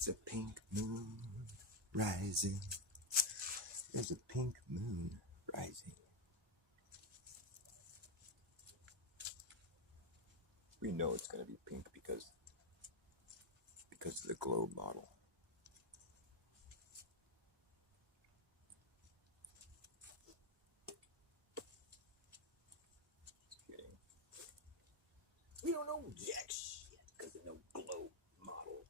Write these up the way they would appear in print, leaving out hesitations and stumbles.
It's a pink moon rising. There's a pink moon rising. We know it's going to be pink because of the globe model. Just kidding. We don't know jack shit because of no globe model.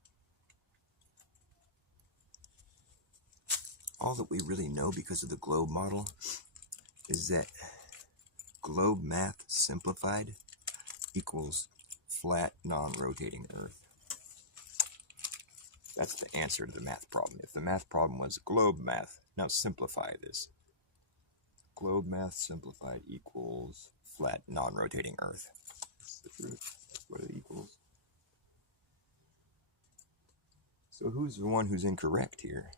All that we really know because of the globe model is that globe math simplified equals flat non-rotating Earth. That's the answer to the math problem. If the math problem was globe math, now simplify this. Globe math simplified equals flat non-rotating Earth. That's the truth. That's what it equals. So who's the one who's incorrect here?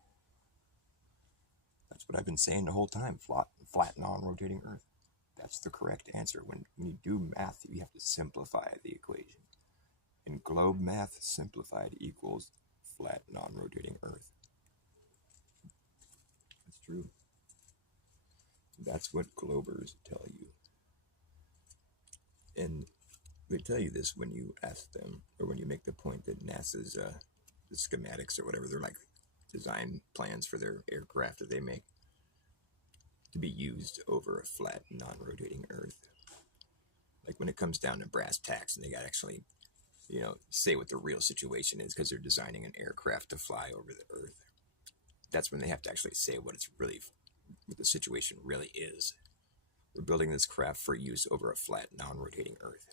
That's what I've been saying the whole time. Flat non-rotating Earth. That's the correct answer. When you do math, you have to simplify the equation. In globe math, simplified equals flat non-rotating Earth. That's true. That's what globers tell you. And they tell you this when you ask them, or when you make the point that NASA's the schematics or whatever, they're like design plans for their aircraft that they make to be used over a flat non-rotating Earth. Like when it comes down to brass tacks and they got to actually, say what the real situation is because they're designing an aircraft to fly over the Earth. That's when they have to actually say what the situation really is. We're building this craft for use over a flat non-rotating Earth.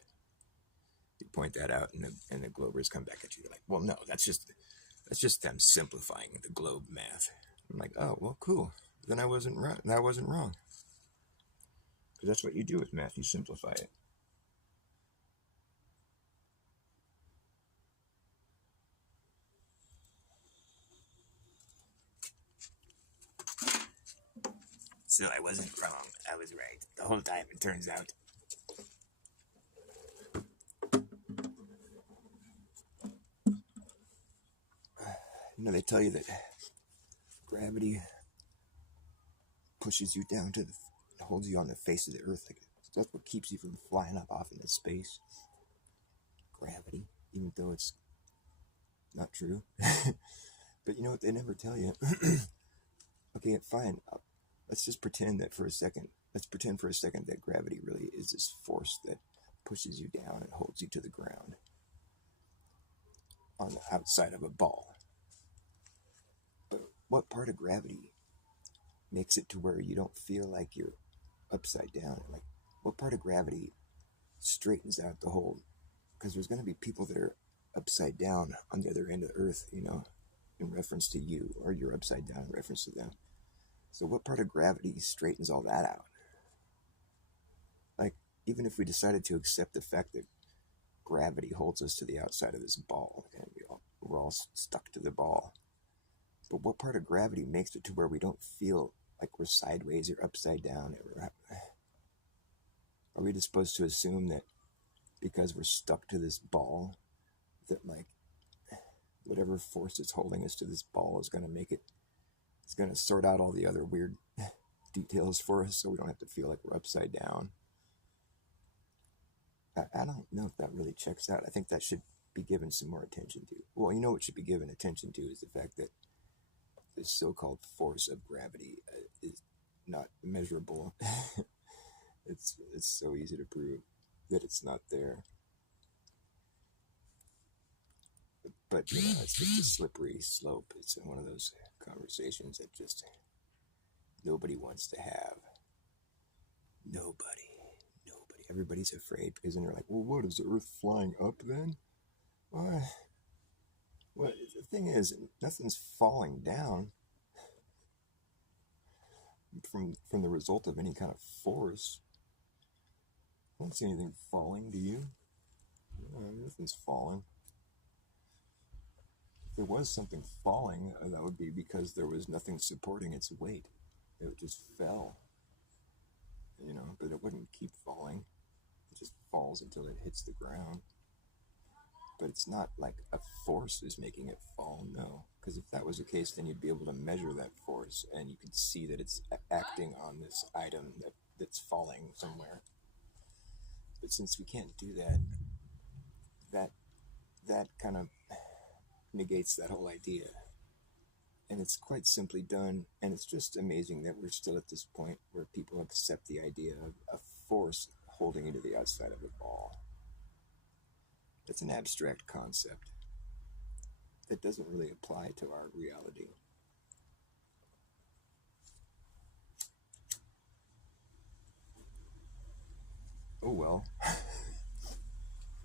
You point that out, and the globers come back at you. They're like, "Well, no, that's just them simplifying the globe math." I'm like, "Oh, well, cool. Then I wasn't right. That wasn't wrong." Because that's what you do with math. You simplify it. So I wasn't wrong. I was right the whole time, it turns out. They tell you that gravity pushes you down holds you on the face of the Earth. Like, that's what keeps you from flying up off into space. Gravity, even though it's not true. But you know what they never tell you? Okay, fine. Let's just pretend that for a second. Let's pretend for a second that gravity really is this force that pushes you down and holds you to the ground on the outside of a ball. But what part of gravity makes it to where you don't feel like you're upside down? Like, what part of gravity straightens out the whole? Because there's going to be people that are upside down on the other end of the Earth, in reference to you, or you're upside down in reference to them. So what part of gravity straightens all that out? Like, even if we decided to accept the fact that gravity holds us to the outside of this ball, and we're all stuck to the ball, but what part of gravity makes it to where we don't feel like we're sideways or upside down? Are we just supposed to assume that because we're stuck to this ball, that like whatever force is holding us to this ball is going to make it, it's going to sort out all the other weird details for us so we don't have to feel like we're upside down? I don't know if that really checks out. I think that should be given some more attention to. Well, what should be given attention to is the fact that the so-called force of gravity is not measurable. It's so easy to prove that it's not there. But it's just a slippery slope. It's one of those conversations that just nobody wants to have. Nobody. Everybody's afraid because then they're like, well, what is the Earth flying up then? Well, the thing is, nothing's falling down from the result of any kind of force. I don't see anything falling, do you? Nothing's falling. If there was something falling, that would be because there was nothing supporting its weight. It just fell. But it wouldn't keep falling. It just falls until it hits the ground. but it's not like a force is making it fall. No, because if that was the case, then you'd be able to measure that force, and you could see that it's acting on this item that's falling somewhere. But since we can't do that, that that kind of negates that whole idea. And it's quite simply done, and it's just amazing that we're still at this point where people accept the idea of a force holding you to the outside of a ball. It's an abstract concept that doesn't really apply to our reality. Oh well.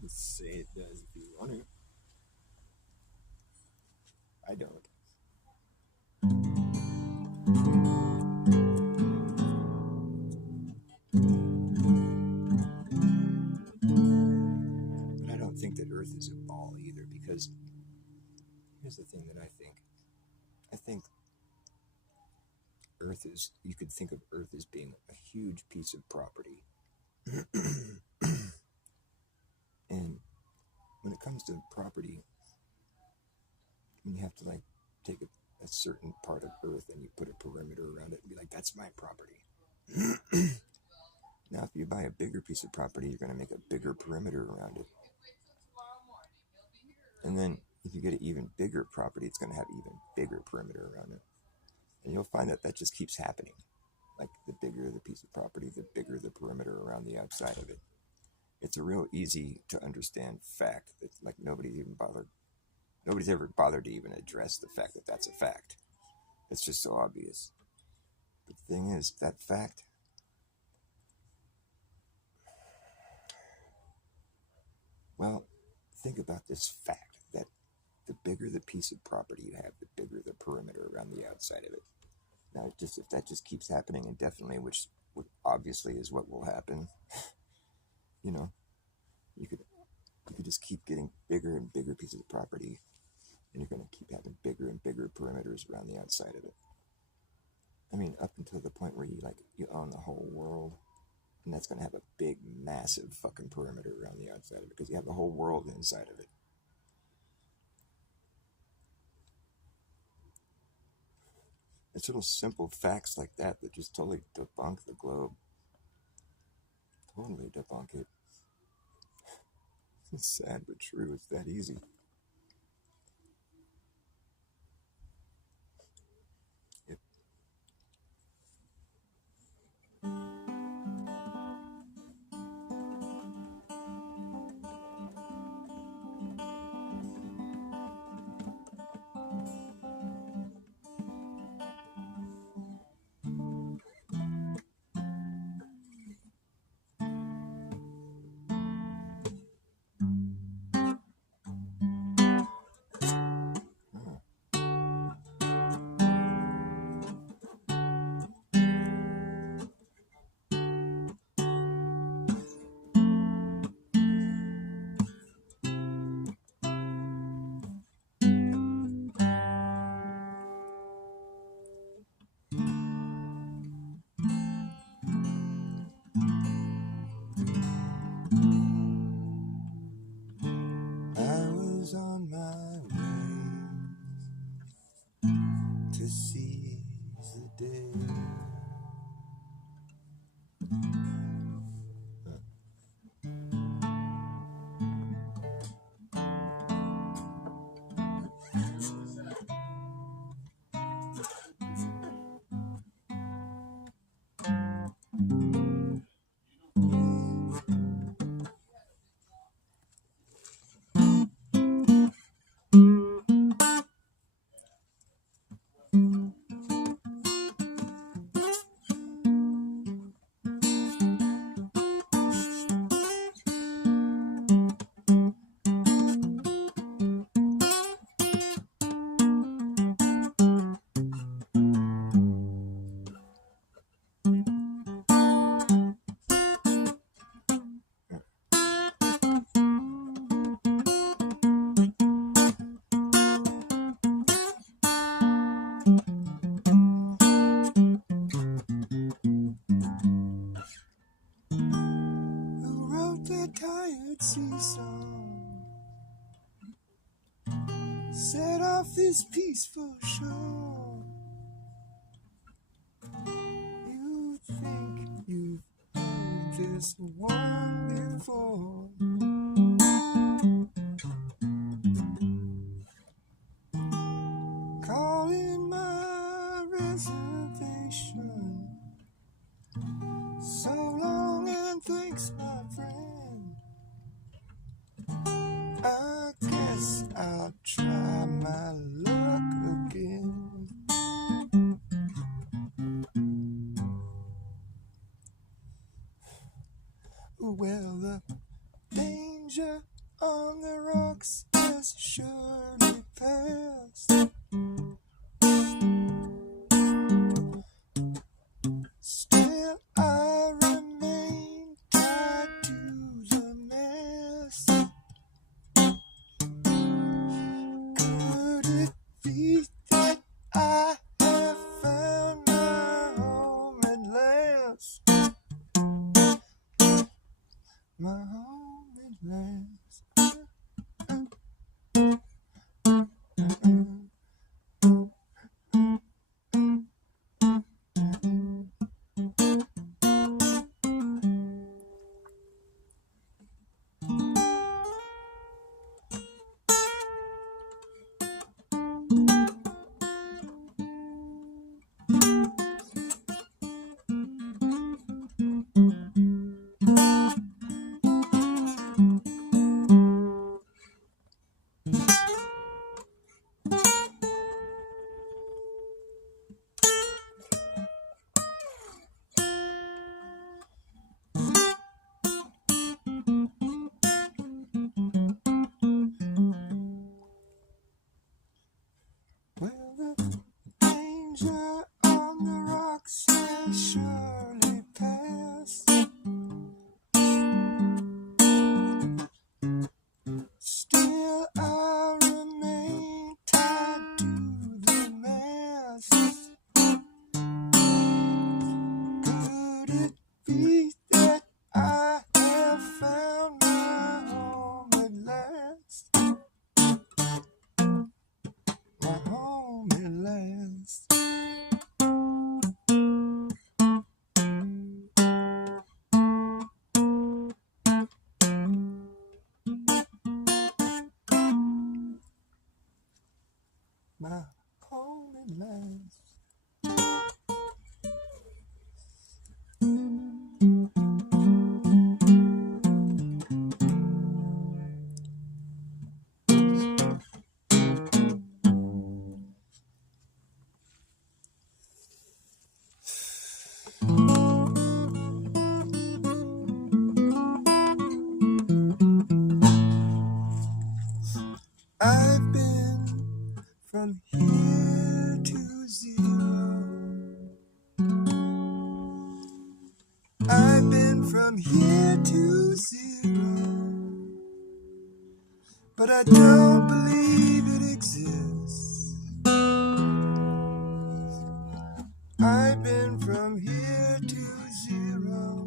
Let's say it does if you want to. I don't. But I don't think that Earth is a ball either, because here's the thing that I think. I think Earth is, you could think of Earth as being a huge piece of property. And when it comes to property, when you have to like take a certain part of Earth and you put a perimeter around it and be like, that's my property. Now, if you buy a bigger piece of property, you're going to make a bigger perimeter around it. And then if you get an even bigger property, it's going to have even bigger perimeter around it. And you'll find that that just keeps happening. Like the bigger the piece of property, the bigger the perimeter around the outside of it. It's a real easy to understand fact that like nobody's ever bothered to even address the fact that that's a fact. It's just so obvious. But the thing is, that fact, well, think about this fact that the bigger the piece of property you have, the bigger the perimeter around the outside of it. Now, just if that just keeps happening indefinitely, which obviously is what will happen, you know, you could just keep getting bigger and bigger pieces of property, and you're going to keep having bigger and bigger perimeters around the outside of it. I mean, up until the point where you own the whole world, and that's going to have a big, massive fucking perimeter around the outside of it because you have the whole world inside of it. It's little simple facts like that that just totally debunk the globe. Totally debunk it. It's sad but true. It's that easy. Yep. I was on my way to seize the day. Who wrote the tired sea song? set off this peaceful shore. You think you've heard this one before. Calling my reservation. So long and thanks, my friend. I guess I'll try my luck again. Well, the danger on the rocks has surely passed. Still I remain tied to the mast. Could it be that I have found my home at last? My home at last. Well, the danger on the rocks has surely passed. Still I remain tied to the mast. Could it be that I have found my home at last? My home at last. My home at last. I've been from here to zero. I've been from here to zero. But I don't believe it exists. I've been from here to zero.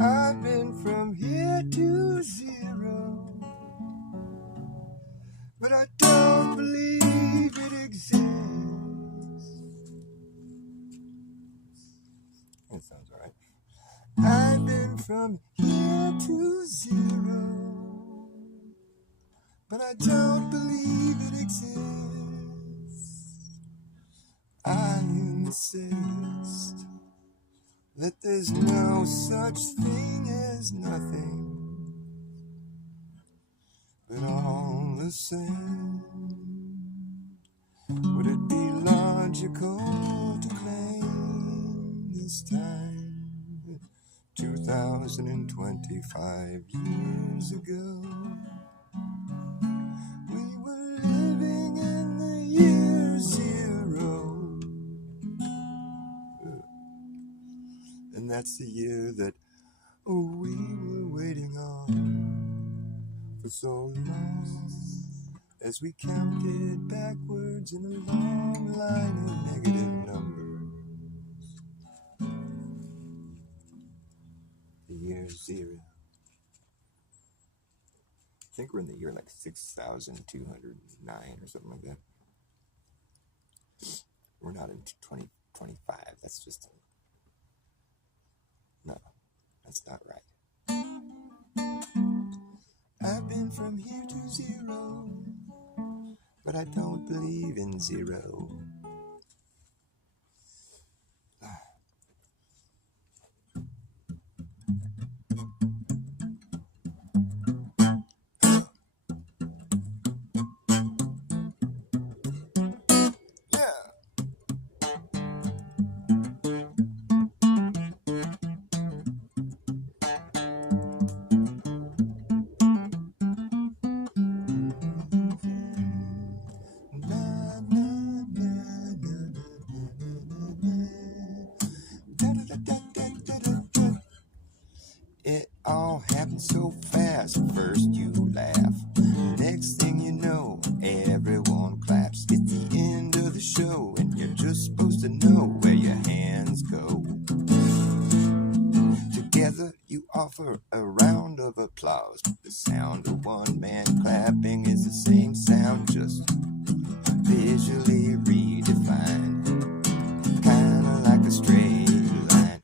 I've been from here to zero. But I don't believe it exists. That sounds alright. I've been from here to zero. But I don't believe it exists. I insist that there's no such thing as nothing. But all the same, would it be logical to claim this time, 2025 years ago, we were living in the year zero? And that's the year that we were waiting on for so long, as we counted backwards in a long line of negative numbers. The year zero. think we're in the year like 6,209 or something like that. We're not in 2025. That's just no, that's not right. I've been from here to zero, but I don't believe in zero. It all happened so fast. First you laugh, next thing you know, everyone claps. It's the end of the show, and you're just supposed to know where your hands go. Together you offer a round of applause. The sound of one man clapping is the same sound, just visually redefined, kinda like a straight line.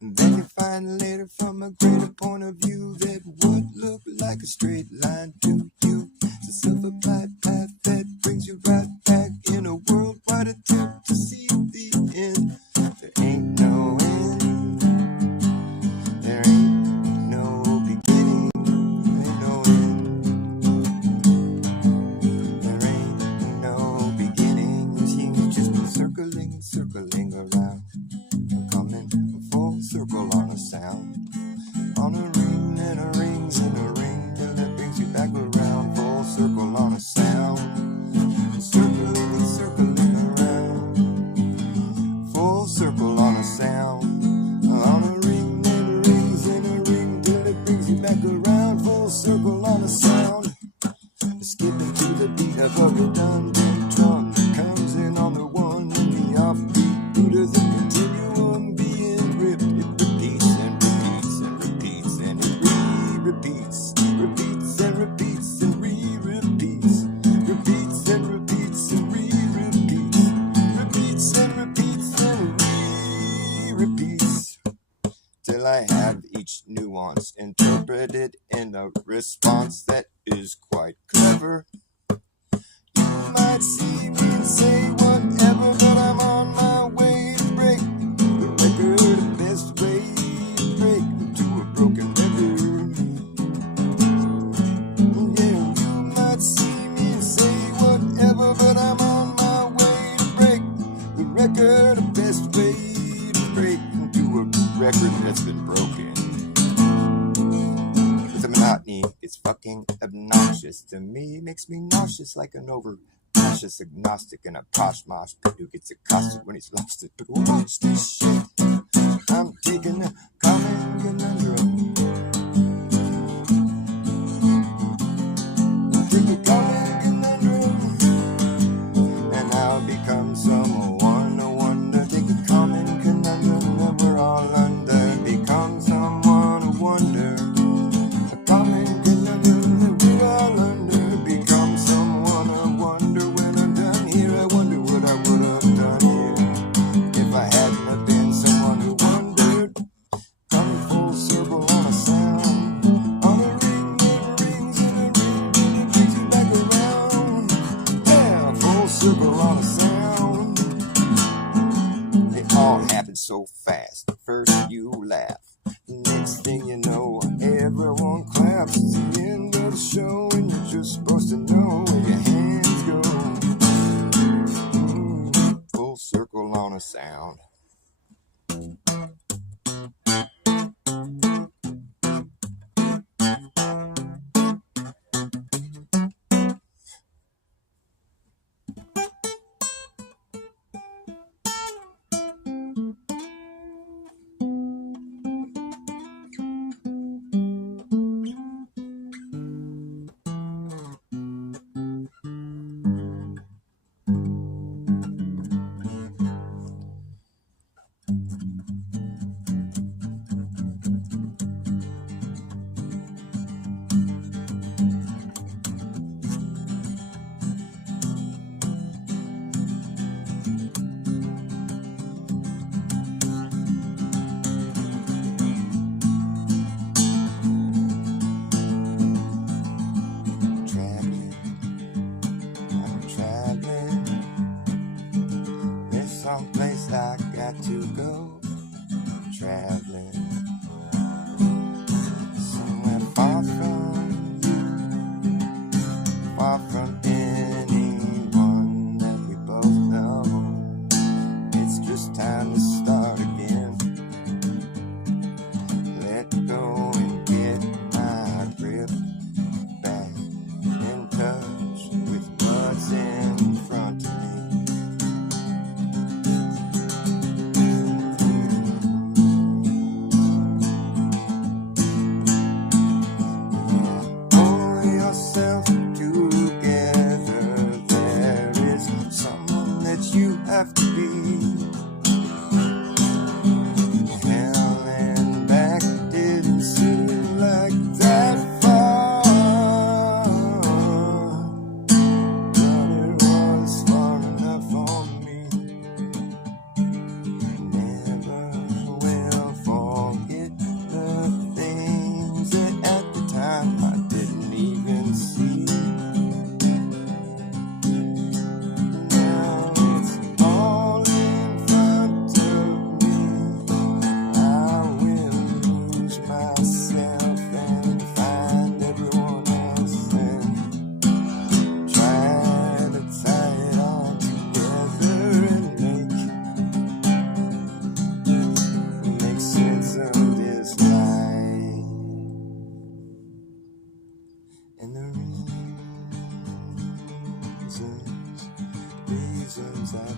And then you find later from a greater point of view that would look like a straight line to you. It's a self-applied path that brings you right back in a worldwide attempt to see the end. There ain't no end. There ain't no beginning. There ain't no end. There ain't no beginnings. You've just been circling around, coming full circle on a sound, on a ring and a rings and a ring, till it brings you back around, full circle on a sound, circling around, full circle on a sound, on a ring and a rings and a ring, till it brings you back around, full circle on a sound, skipping to the beat of a redundant drum that comes in on the one and the offbeat beat of the continuum being ripped. It repeats and repeats and repeats and it repeats and repeats and repeats and repeats and repeats and repeats and repeats till I have each nuance interpreted in a response that is quite clever. You might see me and say whatever, but I'm on my way to break the record, the best way to break into a broken record. Yeah, you might see me and say whatever, but I'm on my way to break the record, the best way to break into a record that's been broken. The monotony is fucking obnoxious to me, makes me nauseous like an overcautious agnostic in a posh mosh pit who gets accosted when he's lost it. But watch this shit, I'm taking a common conundrum. I'll take a common conundrum, and I'll become someone, I wonder. Take a common conundrum that we're all under, become someone, I wonder. Common conundrum that we're all under, become someone, I wonder. When I'm done here, I wonder what I would have done here if I hadn't have been someone who wondered. Coming full circle on a sound, on a ring and rings and a ring, and it brings you back around. Yeah, full circle on a sound. It all happened so fast. First you laugh, next thing you know, everyone claps. It's the end of the show, and you're just supposed to know where your hands go. Full circle on a sound.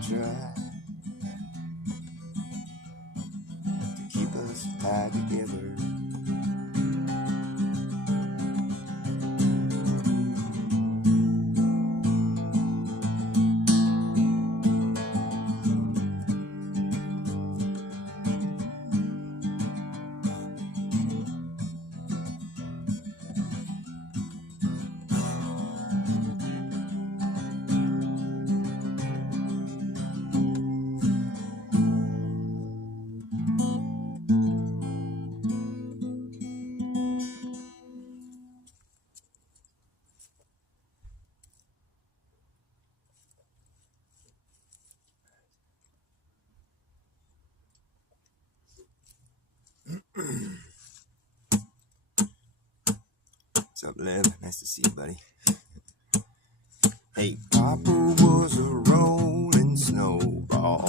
try to keep us tied together. What's up, Lev? Nice to see you, buddy. Hey, Papa was a rolling snowball.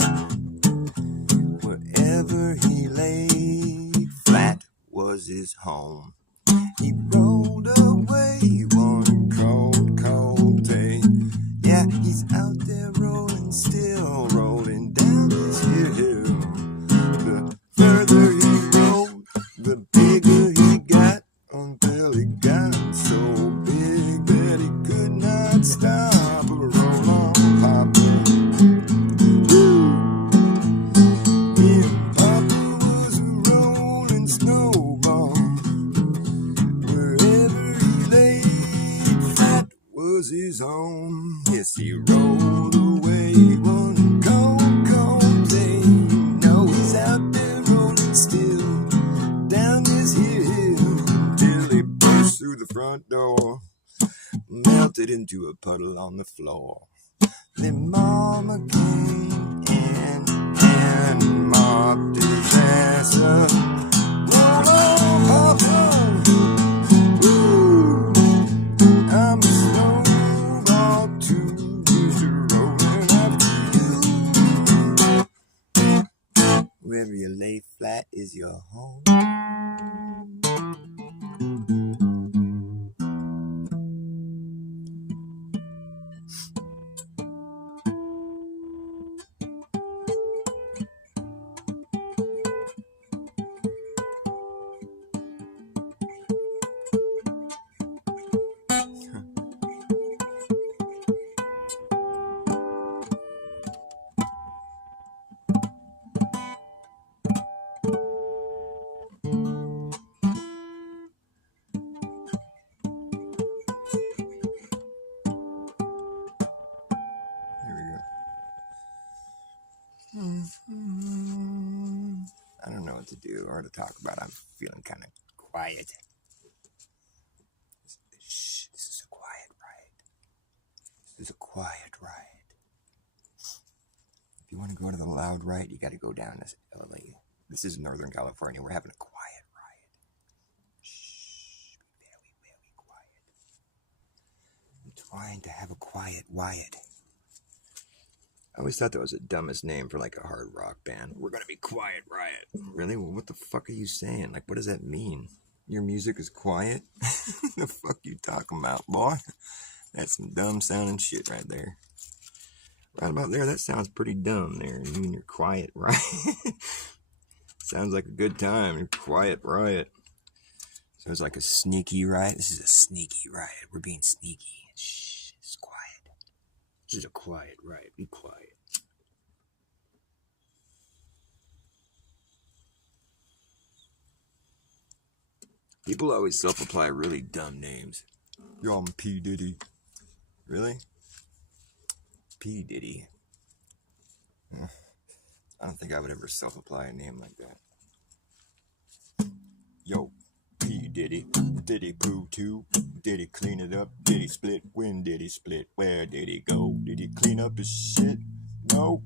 Wherever he lay, flat was his home. He rolled away one cold, cold day. Yeah, he's out there rolling, still rolling down this hill. The further he rolled, the bigger he got, until he got so big that he could not stop. Roll on, Papa. Woo! Yeah, Papa was a rolling snowball. Wherever he lay, that was his home. Yes, he rolled away one cold, cold day. Now he's out there rolling still down this hill till he burst through the front door, melted into a puddle on the floor. Then Mama came in and mopped his ass up. Roll on, Papa. Woo! I'm a snowball too, used to rolling after you. Wherever you lay flat is your home. I don't know what to do or to talk about. I'm feeling kind of quiet. Shh, this is a quiet ride. This is a quiet ride. If you want to go to the loud ride, you got to go down this LA. This is Northern California. We're having a quiet ride. Shh, be very, very quiet. I'm trying to have a quiet Wyatt. I always thought that was the dumbest name for like a hard rock band. We're gonna be quiet, Riot. Really? Well, what the fuck are you saying? Like, what does that mean? Your music is quiet? The fuck you talking about, boy? That's some dumb sounding shit right there. Right about there, that sounds pretty dumb there. You mean you're quiet, right? Sounds like a good time. You're quiet, Riot. So it's like a sneaky riot. This is a sneaky riot. We're being sneaky. Shh, it's quiet. This is a quiet riot. Be quiet. People always self-apply really dumb names. Yo, I'm P. Diddy. Really? P. Diddy. I don't think I would ever self-apply a name like that. Yo, P. Diddy. Did he poo too? Did he clean it up? Did he split? When did he split? Where did he go? Did he clean up his shit? No.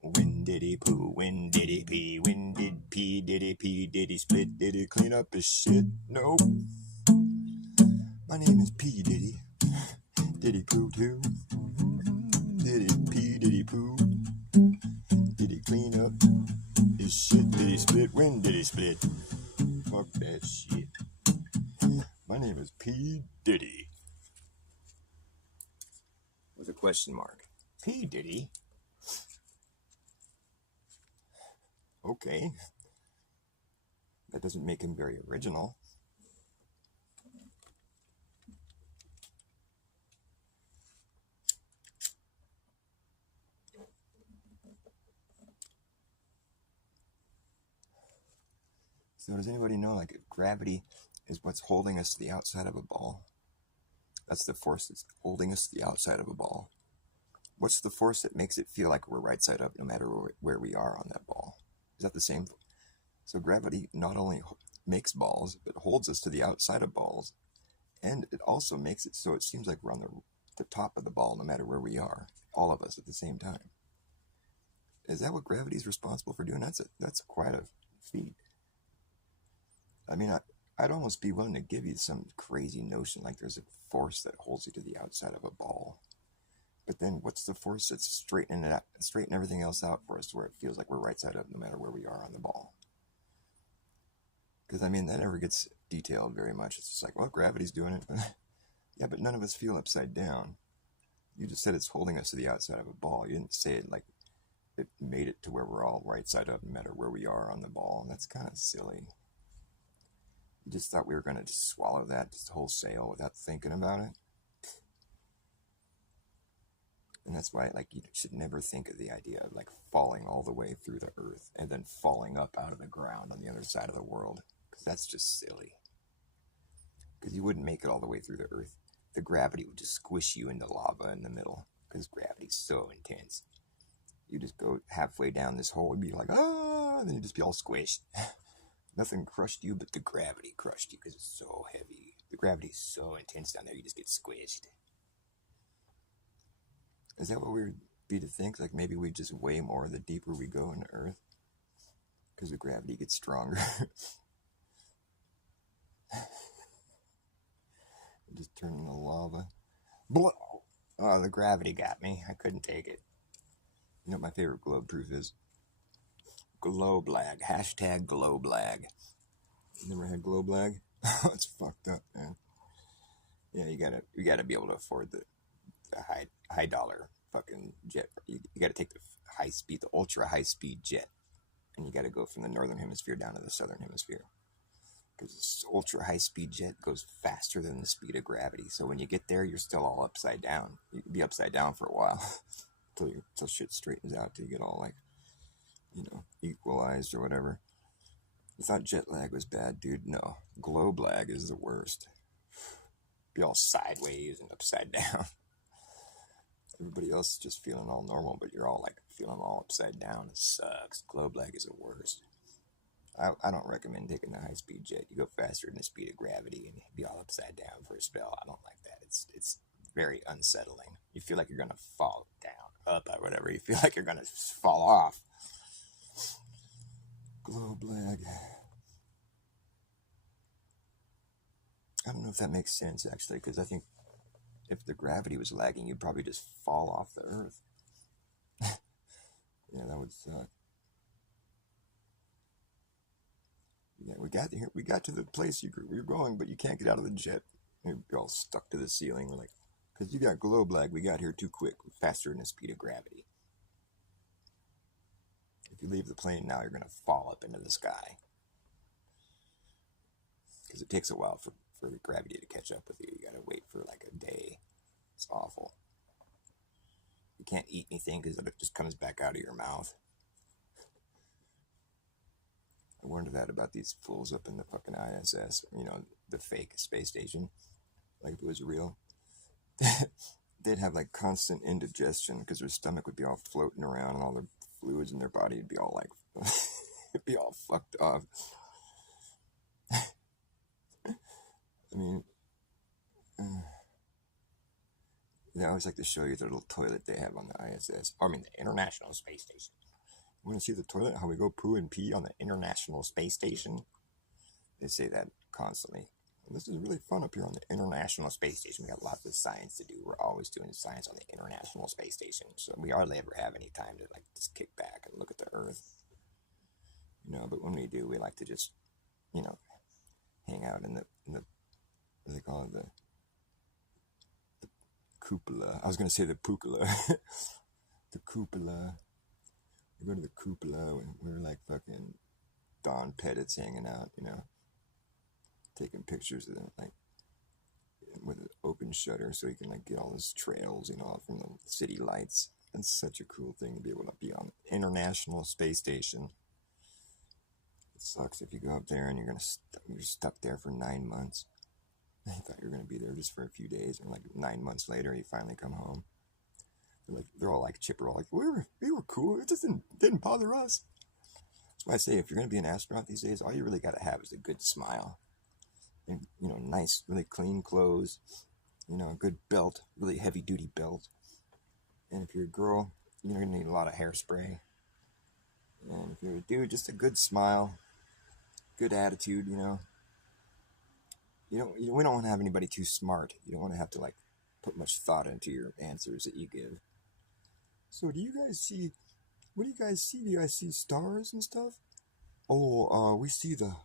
When did he poo? When did he pee? When did P. Diddy pee? Did he split? Did he clean up his shit? No. My name is P. Diddy. Did he poo too? Did he pee? Did he poo? Did he clean up his shit? Did he split? When did he split? Fuck that shit. My name is P. Diddy. With a question mark. P. Diddy? Okay. That doesn't make him very original. So does anybody know, like, if gravity is what's holding us to the outside of a ball? That's the force that's holding us to the outside of a ball. What's the force that makes it feel like we're right side up no matter where we are on that ball? Is that the same? So gravity not only makes balls, but holds us to the outside of balls. And it also makes it so it seems like we're on the top of the ball no matter where we are, all of us at the same time. Is that what gravity is responsible for doing? That's quite a feat. I mean, I'd almost be willing to give you some crazy notion like there's a force that holds you to the outside of a ball. But then what's the force that's straightening everything else out for us to where it feels like we're right side up no matter where we are on the ball? Because, I mean, that never gets detailed very much. It's just like, well, gravity's doing it. Yeah, but none of us feel upside down. You just said it's holding us to the outside of a ball. You didn't say it like it made it to where we're all right side up no matter where we are on the ball. And that's kind of silly. You just thought we were going to just swallow that just wholesale without thinking about it. And that's why, like, you should never think of the idea of, like, falling all the way through the earth and then falling up out of the ground on the other side of the world. Because that's just silly. Because you wouldn't make it all the way through the earth. The gravity would just squish you into lava in the middle. Because gravity's so intense. You just go halfway down this hole and be like, ah, and then you just be all squished. Nothing crushed you but the gravity crushed you because it's so heavy. The gravity's so intense down there, you just get squished. Is that what we would be to think? Like maybe we just weigh more the deeper we go into Earth? Because the gravity gets stronger. Just turn into lava. Oh, the gravity got me. I couldn't take it. You know what my favorite globe truth is? Globlag. Hashtag Globlag. You never had Globlag? It's fucked up, man. Yeah, you gotta be able to afford the high dollar fucking jet. You gotta take the high speed, the ultra high speed jet, and you gotta go from the northern hemisphere down to the southern hemisphere. Because this ultra high speed jet goes faster than the speed of gravity. So when you get there, you're still all upside down. You can be upside down for a while until shit straightens out, till you get all like, equalized or whatever. I thought jet lag was bad, dude. No, globe lag is the worst. Be all sideways and upside down. Everybody else is just feeling all normal, but you're all like feeling all upside down. It sucks. Globe lag is the worst. I don't recommend taking the high speed jet. You go faster than the speed of gravity and be all upside down for a spell. I don't like that. It's very unsettling. You feel like you're gonna fall down, up, or whatever. You feel like you're gonna fall off. Globe lag. I don't know if that makes sense actually, because I think if the gravity was lagging, you'd probably just fall off the earth. Yeah, that would suck. Yeah, we got to the place we were going, but you can't get out of the jet. You'd be all stuck to the ceiling. We're like, because you got globe lag, we got here too quick, faster than the speed of gravity. If you leave the plane now, you're going to fall up into the sky. Because it takes a while for gravity to catch up with you. You got to wait for like a day. It's awful. You can't eat anything because it just comes back out of your mouth. I wonder that about these fools up in the fucking ISS, the fake space station. Like if it was real, they'd have like constant indigestion because their stomach would be all floating around and all their fluids in their body would be all like, it'd be all fucked off. I mean, they always like to show you the little toilet they have on the ISS. Or, I mean, the International Space Station. You want to see the toilet? How we go poo and pee on the International Space Station? They say that constantly. And this is really fun up here on the International Space Station. We got lots of science to do. We're always doing science on the International Space Station. So we hardly ever have any time to like just kick back and look at the Earth. But when we do, we like to just, hang out in the what do they call it? The cupola. I was going to say the pucula. the cupola. We go to the cupola and we're like fucking Don Pettit's hanging out, you know, taking pictures of them, like with an open shutter so you can like get all those trails, you know, from the city lights. It's such a cool thing to be able to be on the International Space Station. It sucks if you go up there and you're stuck there for 9 months. I thought you were gonna be there just for a few days, and like 9 months later, you finally come home. They're all like chipper, all like we were cool. It just didn't bother us. That's why I say if you're gonna be an astronaut these days, all you really gotta have is a good smile, and you know, nice, really clean clothes, you know, a good belt, really heavy duty belt. And if you're a girl, you're gonna need a lot of hairspray. And if you're a dude, just a good smile, good attitude, you know. We don't want to have anybody too smart. You don't want to have to like put much thought into your answers that you give. So what do you guys see? Do you guys see stars and stuff? Oh, we see the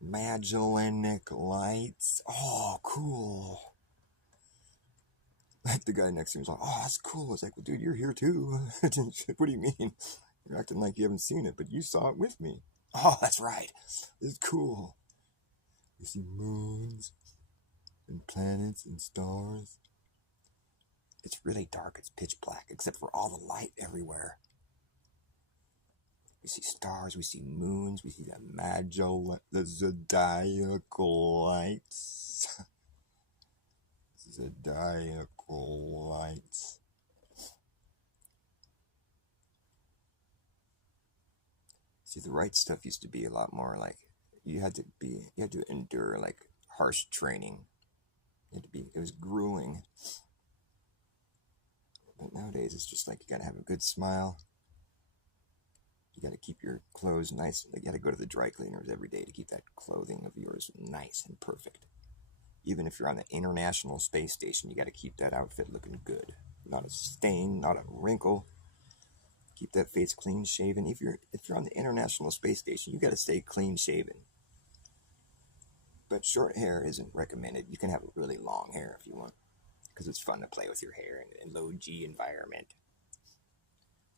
Magellanic Lights. Oh, cool. Like the guy next to me was like, oh, that's cool. It's like, well, dude, you're here too. What do you mean? You're acting like you haven't seen it, but you saw it with me. Oh, that's right. It's cool. You see moons and planets and stars. It's really dark. It's pitch black, except for all the light everywhere. We see stars. We see moons. We see the zodiacal lights. Zodiacal lights. See, the right stuff used to be a lot more like you had to endure like harsh training. It was grueling. But nowadays it's just like you gotta have a good smile. You gotta keep your clothes nice. You gotta go to the dry cleaners every day to keep that clothing of yours nice and perfect. Even if you're on the International Space Station, you gotta keep that outfit looking good. Not a stain, not a wrinkle. Keep that face clean shaven. If you're on the International Space Station, you gotta stay clean shaven. But short hair isn't recommended. You can have really long hair if you want, because it's fun to play with your hair in a low G environment.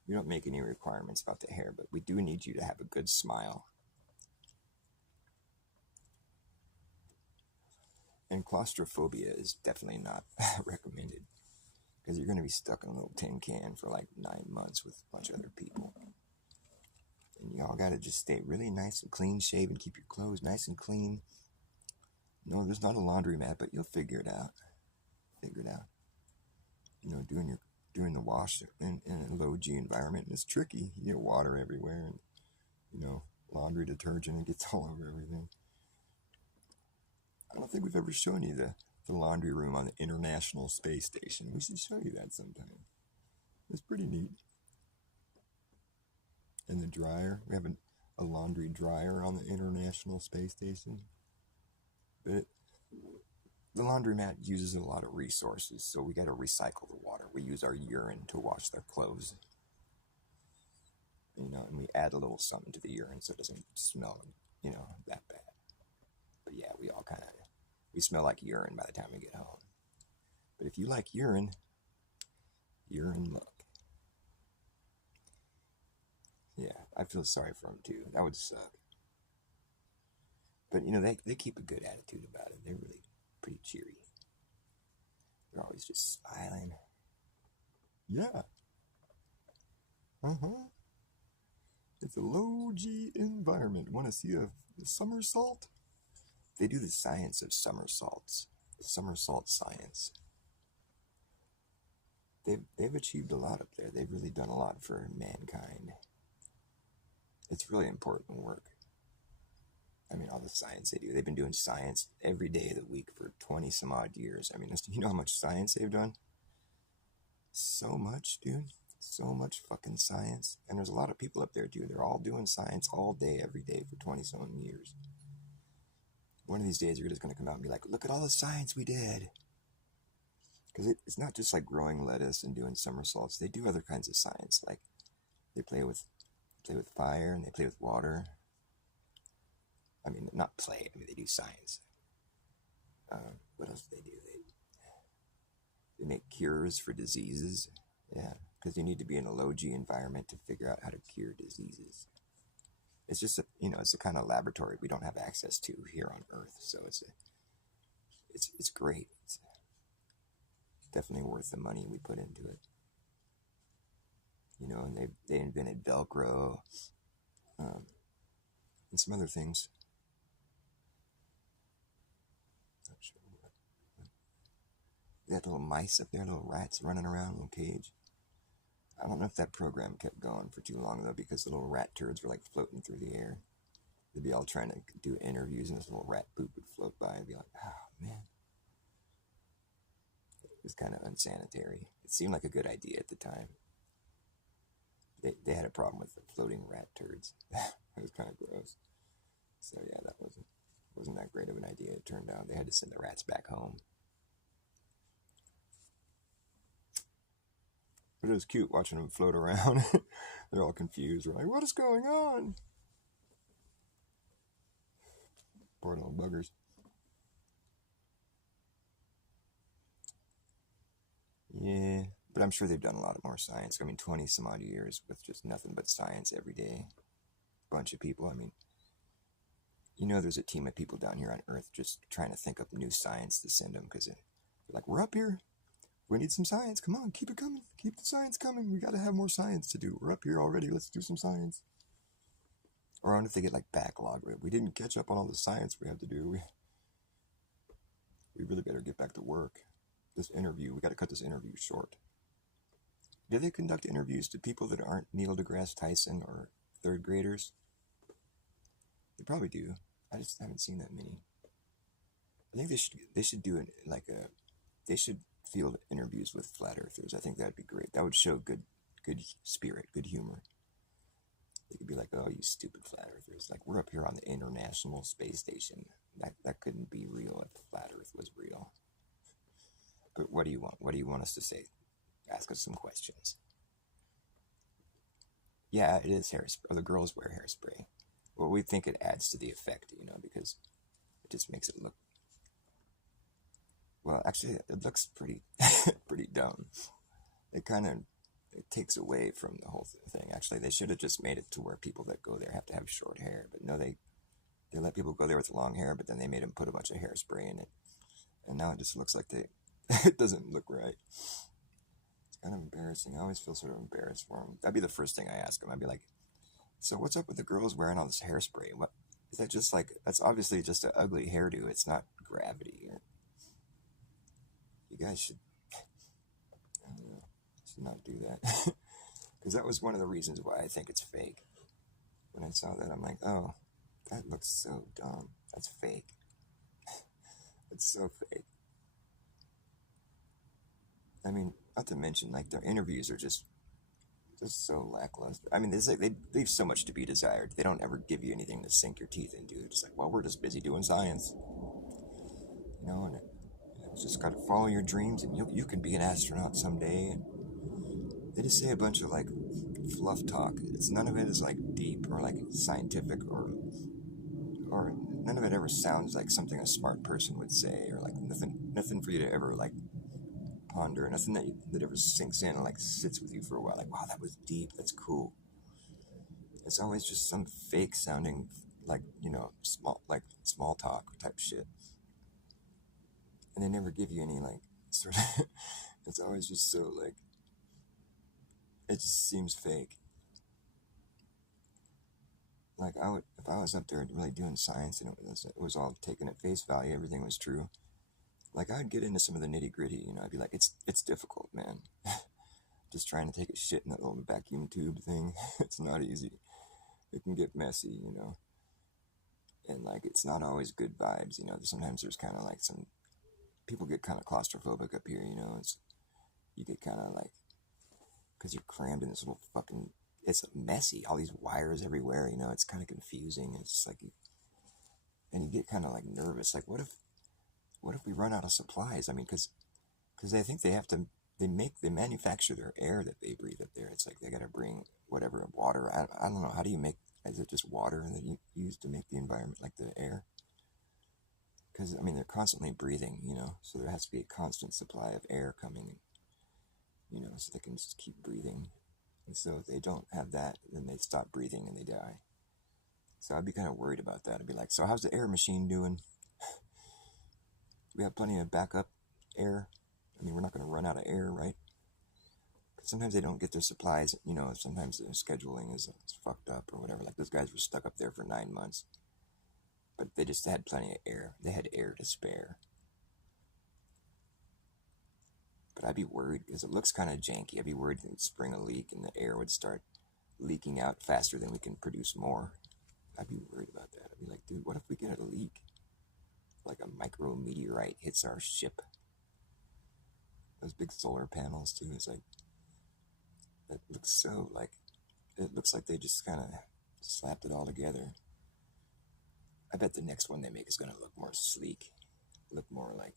We don't make any requirements about the hair, but we do need you to have a good smile. And claustrophobia is definitely not recommended, because you're going to be stuck in a little tin can for like 9 months with a bunch of other people. And y'all got to just stay really nice and clean shaven, keep your clothes nice and clean. No, there's not a laundromat, but you'll figure it out. You know, doing the wash in a low G environment, and it's tricky. You get water everywhere, and you know, laundry detergent, it gets all over everything. I don't think we've ever shown you the laundry room on the International Space Station. We should show you that sometime. It's pretty neat. And the dryer, we have a laundry dryer on the International Space Station. But the laundromat uses a lot of resources, so we got to recycle the water. We use our urine to wash their clothes. You know, and we add a little something to the urine so it doesn't smell, you know, that bad. But yeah, we smell like urine by the time we get home. But if you like urine, you're in luck. Yeah, I feel sorry for them too. That would suck. But you know, they keep a good attitude about it. They're really pretty cheery. They're always just smiling. Yeah. It's a low G environment. Want to see a somersault? They do the science of somersaults. The somersault science. They've achieved a lot up there. They've really done a lot for mankind. It's really important work. I mean, all the science they do. They've been doing science every day of the week for 20 some odd years. I mean, you know how much science they've done? So much, dude. So much fucking science. And there's a lot of people up there, dude. They're all doing science all day, every day for 20 some years. One of these days, you're just going to come out and be like, look at all the science we did. Because it's not just like growing lettuce and doing somersaults. They do other kinds of science. Like, they play with fire and they play with water. I mean, not play. I mean, they do science. What else do they do? they make cures for diseases. Yeah, because you need to be in a low G environment to figure out how to cure diseases. It's just it's a kind of laboratory we don't have access to here on Earth. So it's great. It's definitely worth the money we put into it. And they invented Velcro, and some other things. Not sure what. They had little mice up there, little rats running around, little cage. I don't know if that program kept going for too long though, because the little rat turds were like floating through the air. They'd be all trying to do interviews, and this little rat poop would float by and be like, "Oh man." It was kind of unsanitary. It seemed like a good idea at the time. They had a problem with the floating rat turds. It was kind of gross. So yeah, that wasn't that great of an idea. It turned out they had to send the rats back home. But it was cute watching them float around. They're all confused. They're like, "What is going on?" Poor little buggers. Yeah, but I'm sure they've done a lot more science. I mean, 20 some odd years with just nothing but science every day. Bunch of people. I mean, there's a team of people down here on Earth just trying to think up new science to send them because they're like, "We're up here. We need some science. Come on, keep it coming. Keep the science coming. We got to have more science to do. We're up here already. Let's do some science." Or I wonder if they get like backlog. We didn't catch up on all the science we had to do. We really better get back to work. We got to cut this interview short. Do they conduct interviews to people that aren't Neil deGrasse Tyson or third graders? They probably do. I just haven't seen that many. I think they should do they should field interviews with flat earthers. I think that'd be great. That would show good spirit, good humor. They could be like, "Oh, you stupid flat earthers. Like, we're up here on the International Space Station. That couldn't be real if the flat earth was real." But what do you want? What do you want us to say? Ask us some questions. Yeah, it is hairspray. The girls wear hairspray. Well, we think it adds to the effect, because it just makes it look. Well, actually, it looks pretty, pretty dumb. It takes away from the whole thing. Actually, they should have just made it to where people that go there have to have short hair. But no, they let people go there with long hair, but then they made them put a bunch of hairspray in it, and now it just looks like it doesn't look right. It's kind of embarrassing. I always feel sort of embarrassed for them. That'd be the first thing I ask them. I'd be like, "So what's up with the girls wearing all this hairspray? What is that? Just like, that's obviously just an ugly hairdo. It's not gravity. You guys should not do that." Because that was one of the reasons why I think it's fake. When I saw that, I'm like, "Oh, that looks so dumb. That's fake. It's so fake." I mean, not to mention, like, their interviews are just so lackluster. I mean, they leave so much to be desired. They don't ever give you anything to sink your teeth into. It's like, "Well, we're just busy doing science." And it's just got to follow your dreams, and you can be an astronaut someday. And they just say a bunch of like fluff talk. None of it is like deep or like scientific or none of it ever sounds like something a smart person would say, or like nothing for you to ever like ponder. Nothing that ever sinks in and like sits with you for a while. Like, "Wow, that was deep. That's cool." It's always just some fake sounding like small talk type shit, and they never give you any like sort of. It's always just so like. It just seems fake. Like, if I was up there really doing science and it was all taken at face value, everything was true. Like, I'd get into some of the nitty gritty. I'd be like, it's difficult, man. Just trying to take a shit in that little vacuum tube thing. It's not easy. It can get messy, and like, it's not always good vibes. Sometimes there's kind of like some people get kind of claustrophobic up here. You get kind of like, because you're crammed in this little fucking. It's messy. All these wires everywhere. It's kind of confusing. It's like, and you get kind of like nervous. Like, what if we run out of supplies? I mean, because I think they manufacture their air that they breathe up there. It's like they got to bring whatever water. I don't know. How do you make? Is it just water that you use to make the environment, like the air? because I mean they're constantly breathing, you know, so there has to be a constant supply of air coming, you know, so they can just keep breathing. And so if they don't have that, then they stop breathing and they die. So I'd be kind of worried about that. I'd be like, so how's the air machine doing? Do we have plenty of backup air? I mean, we're not going to run out of air, right? Because sometimes they don't get their supplies, you know, sometimes their scheduling is fucked up or whatever. Like those guys were stuck up there for 9 months. But they just had plenty of air. They had air to spare. But I'd be worried because it looks kind of janky. I'd be worried they'd spring a leak and the air would start leaking out faster than we can produce more. I'd be worried about that. I'd be like, dude, what if we get a leak? Like a micrometeorite hits our ship. Those big solar panels too. It's like, it looks so like, it looks like they just kind of slapped it all together. I bet the next one they make is going to look more sleek, look more like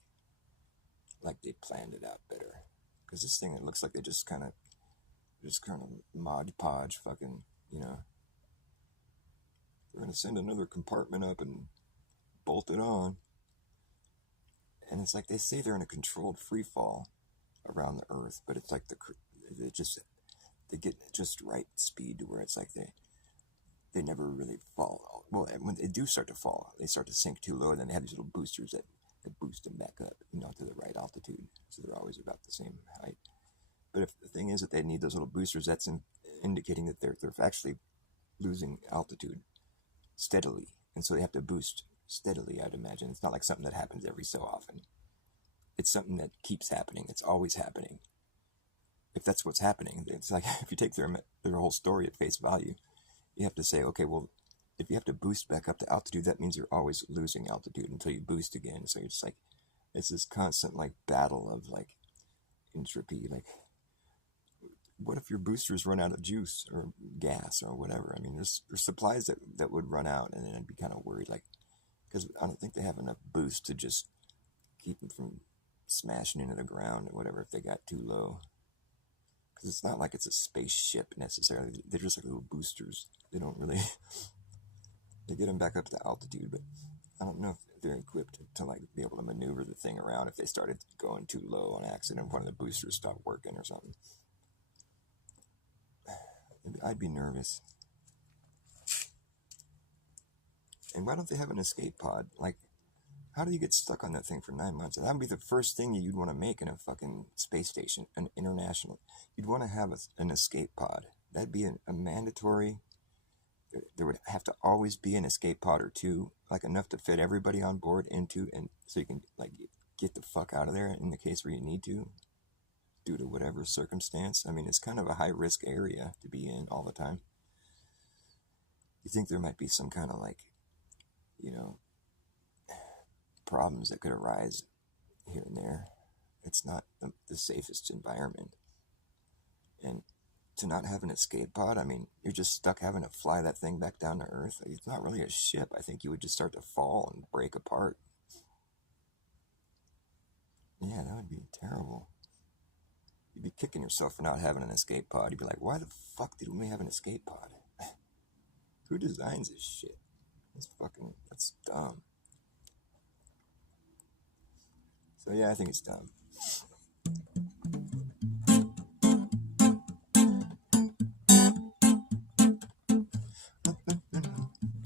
they planned it out better. Because this thing, it looks like they just kind of Mod Podge fucking, you know. We're going to send another compartment up and bolt it on. And it's like they say they're in a controlled free fall around the Earth, but it's like they get just right speed to where it's like they never really fall. Well, when they do start to fall, they start to sink too low, and then they have these little boosters that boost them back up, you know, to the right altitude. So they're always about the same height. But if the thing is that they need those little boosters, that's indicating that they're actually losing altitude steadily. And so they have to boost steadily, I'd imagine. It's not like something that happens every so often. It's something that keeps happening. It's always happening. If that's what's happening, it's like if you take their whole story at face value, you have to say, okay, well, if you have to boost back up to altitude, that means you're always losing altitude until you boost again. So you're just like, it's this constant like battle of like entropy. Like, what if your boosters run out of juice or gas or whatever? I mean, there's supplies that would run out, and then I'd be kind of worried, like, because I don't think they have enough boost to just keep them from smashing into the ground or whatever if they got too low. Because it's not like it's a spaceship necessarily. They're just like little boosters. They don't really... They get them back up to altitude, but I don't know if they're equipped to like be able to maneuver the thing around if they started going too low on accident, one of the boosters stopped working or something. I'd be nervous. And why don't they have an escape pod? Like, how do you get stuck on that thing for 9 months? That would be the first thing you'd want to make in a fucking space station, an international. You'd want to have an escape pod. That'd be a mandatory. There would have to always be an escape pod or two, like enough to fit everybody on board into, and so you can like get the fuck out of there in the case where you need to, due to whatever circumstance. I mean, it's kind of a high risk area to be in all the time. You think there might be some kind of like, you know, problems that could arise here and there. It's not the safest environment. And to not have an escape pod, I mean, you're just stuck having to fly that thing back down to Earth. It's not really a ship. I think you would just start to fall and break apart. Yeah, that would be terrible. You'd be kicking yourself for not having an escape pod. You'd be like, why the fuck did we have an escape pod? Who designs this shit? That's dumb. So yeah, I think it's dumb.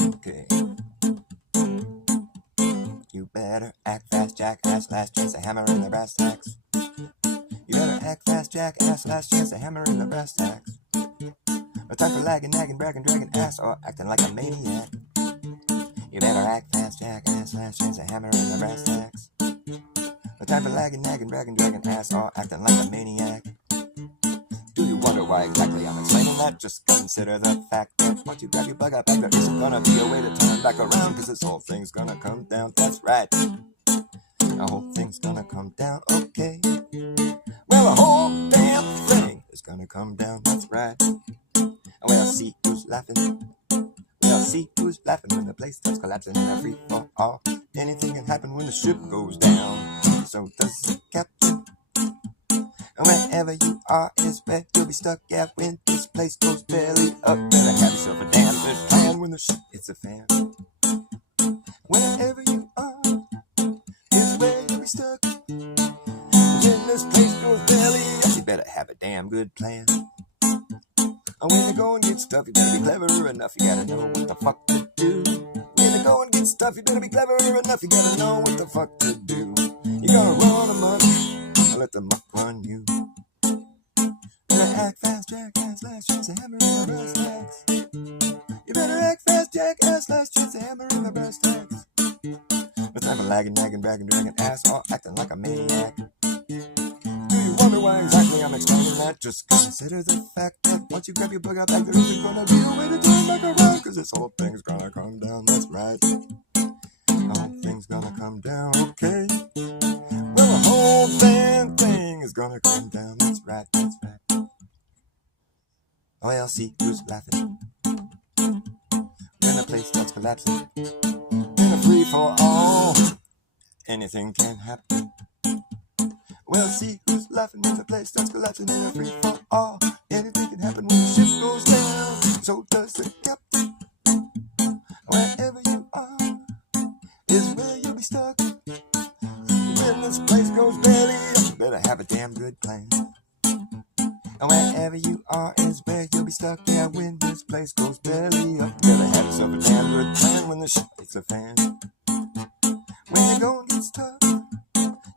Okay. You better act fast, jackass, last chance, a hammer in the brass tacks. You better act fast, jackass, last chance, a hammer in the brass tacks. No time for lagging, nagging, bragging, dragging ass, or acting like a maniac. You better act fast, jackass, last chance, a hammer in the brass tacks. No time for lagging, nagging, bragging, dragging ass, or acting like a maniac. Do you wonder why exactly I'm explaining that? Just consider the fact that once you grab your bug up, there isn't gonna be a way to turn back around, cause this whole thing's gonna come down, that's right. The whole thing's gonna come down, okay. Well, the whole damn thing is gonna come down, that's right. We'll see who's laughing. We'll see who's laughing when the place starts collapsing in a free fall. Anything can happen when the ship goes down. So does the captain. And wherever you are is where you'll be stuck. Yeah, when this place goes belly up, better have yourself a damn good plan when the shit hits a fan. Wherever you are stuck. When this place goes belly up, you better have a damn good plan. And when they go and get stuff, you better be clever enough. You gotta know what the fuck to do. When they go and get stuff, you better be clever enough. You gotta know what the fuck to do. You gotta run amok, or let the muck run you. Better act fast, jackass, last chance, a hammer in my breast legs. You better act fast, jackass, last chance, a hammer in my breast legs. No time for lagging, nagging, bragging, dragging ass, or acting like a maniac. Do you wonder why exactly I'm explaining that? Just consider the fact that once you grab your bug out back, there isn't gonna be a way to turn back around. Cause this whole thing's gonna come down, that's right. The whole thing's gonna come down, okay? Well, the whole damn thing is gonna come down, that's right, that's right. Oh, I'll see who's laughing when the place starts collapsing. In a free for all, anything can happen. Well, see who's laughing when the place starts collapsing. In a free for all, anything can happen when the ship goes down. So does the captain. Wherever you are is where you'll be stuck. When this place goes belly up, you better have a damn good plan. And wherever you are is where you'll be stuck. Yeah, when this place goes belly up, you better have yourself a damn good plan when the shit hits a fan. When the going gets tough, you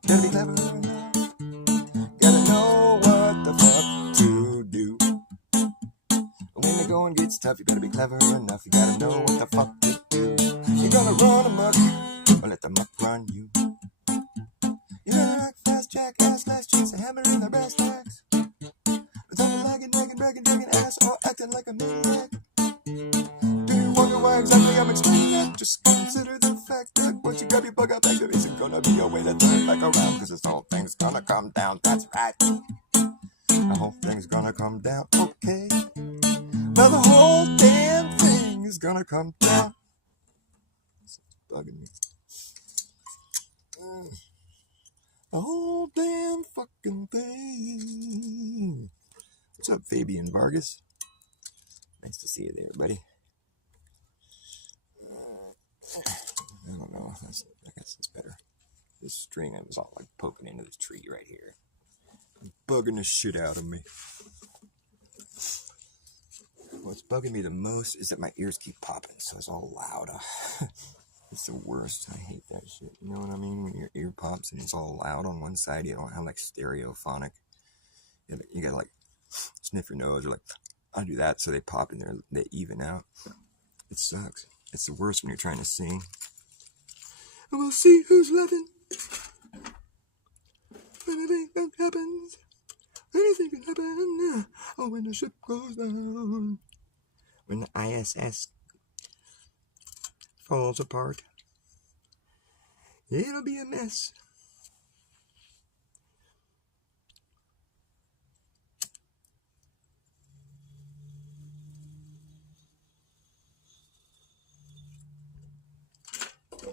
gotta be clever enough. Gotta know what the fuck to do. When the going gets tough, you gotta be clever enough. You gotta know what the fuck to do. You're gonna run amok, or let the muck run you. You better act fast, jackass, last chance, a hammer in the breast legs. Without lagging, nagging, bragging, dragging ass, or acting like a maniac. Do you wonder why exactly I'm explaining that? Just consider the fact that once you grab your bug out back, there isn't gonna be a way to turn back around. Cause this whole thing's gonna come down, that's right. The whole thing's gonna come down, okay? Well, the whole damn thing is gonna come down. It's bugging me. The whole damn fucking thing. What's up, Fabian Vargas? Nice to see you there, buddy. I don't know. I guess it's better. This string, it was all like poking into this tree right here. Bugging the shit out of me. What's bugging me the most is that my ears keep popping, so it's all loud. It's the worst. I hate that shit. You know what I mean? When your ear pops and it's all loud on one side, you don't have like stereophonic. You gotta like sniff your nose or like I do that so they pop in there, they even out. It sucks. It's the worst when you're trying to sing. And we'll see who's laughing when anything happens. Anything can happen. Oh, when the ship goes down. When the ISS falls apart, it'll be a mess.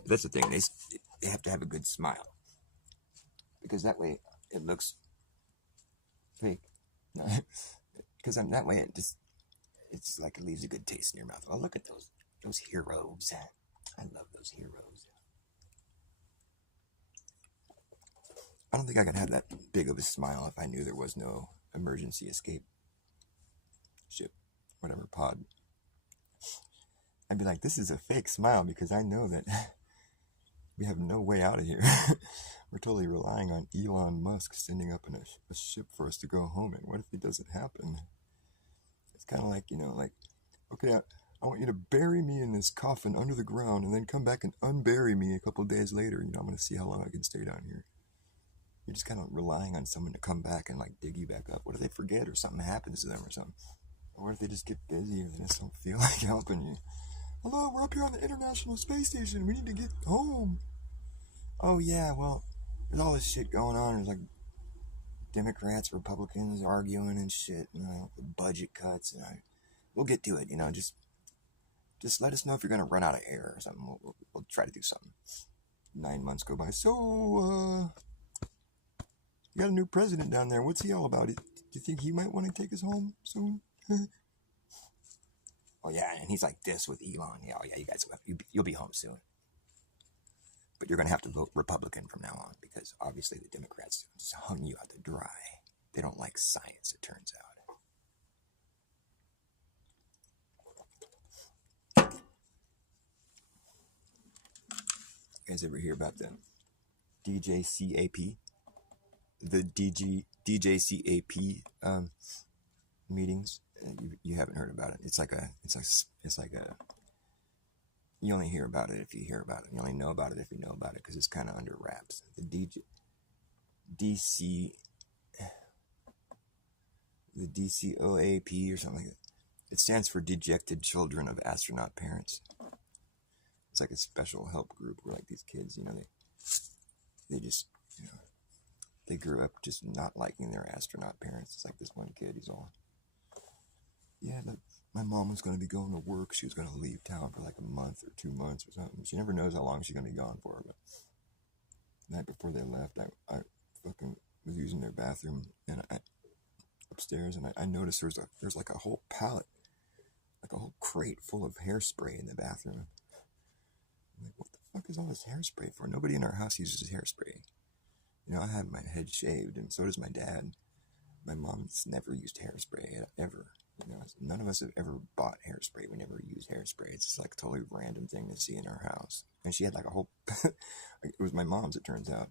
That's the thing. They have to have a good smile, because that way it looks fake. Because that way it's like it leaves a good taste in your mouth. Oh, look at those heroes. I love those heroes. I don't think I could have that big of a smile if I knew there was no emergency escape ship, whatever pod. I'd be like, this is a fake smile because I know that we have no way out of here. We're totally relying on Elon Musk sending up a ship for us to go home in. What if it doesn't happen? It's kind of like, like, okay, I want you to bury me in this coffin under the ground and then come back and unbury me a couple of days later. I'm going to see how long I can stay down here. You're just kind of relying on someone to come back and like dig you back up. What if they forget or something happens to them or something? Or what if they just get busy or they just don't feel like helping you? Hello, we're up here on the International Space Station. We need to get home. Oh, yeah, well, there's all this shit going on. There's like Democrats, Republicans arguing and shit. The budget cuts. And we'll get to it, Just let us know if you're going to run out of air or something. We'll try to do something. 9 months go by. So, you got a new president down there. What's he all about? Do you think he might want to take us home soon? Oh, yeah, and he's like this with Elon. Yeah, you guys, you'll be home soon. But you're going to have to vote Republican from now on because obviously the Democrats just hung you out to dry. They don't like science, it turns out. You guys ever hear about the DJCAP? The DJCAP meetings? You haven't heard about it. It's like a you only hear about it if you hear about it. You only know about it if you know about it because it's kind of under wraps. The DCOAP or something like that. It stands for Dejected Children of Astronaut Parents. It's like a special help group where like these kids, they just, they grew up just not liking their astronaut parents. It's like this one kid, he's all, yeah, my mom was going to be going to work. She was going to leave town for like a month or 2 months or something. She never knows how long she's going to be gone for. But the night before they left, I fucking was using their bathroom and upstairs, and I noticed there's like a whole pallet, like a whole crate full of hairspray in the bathroom. I'm like, what the fuck is all this hairspray for? Nobody in our house uses hairspray. I have my head shaved, and so does my dad. My mom's never used hairspray, ever. None of us have ever bought hairspray. We never used hairspray. It's just like a totally random thing to see in our house. And she had like a whole, it was my mom's, it turns out.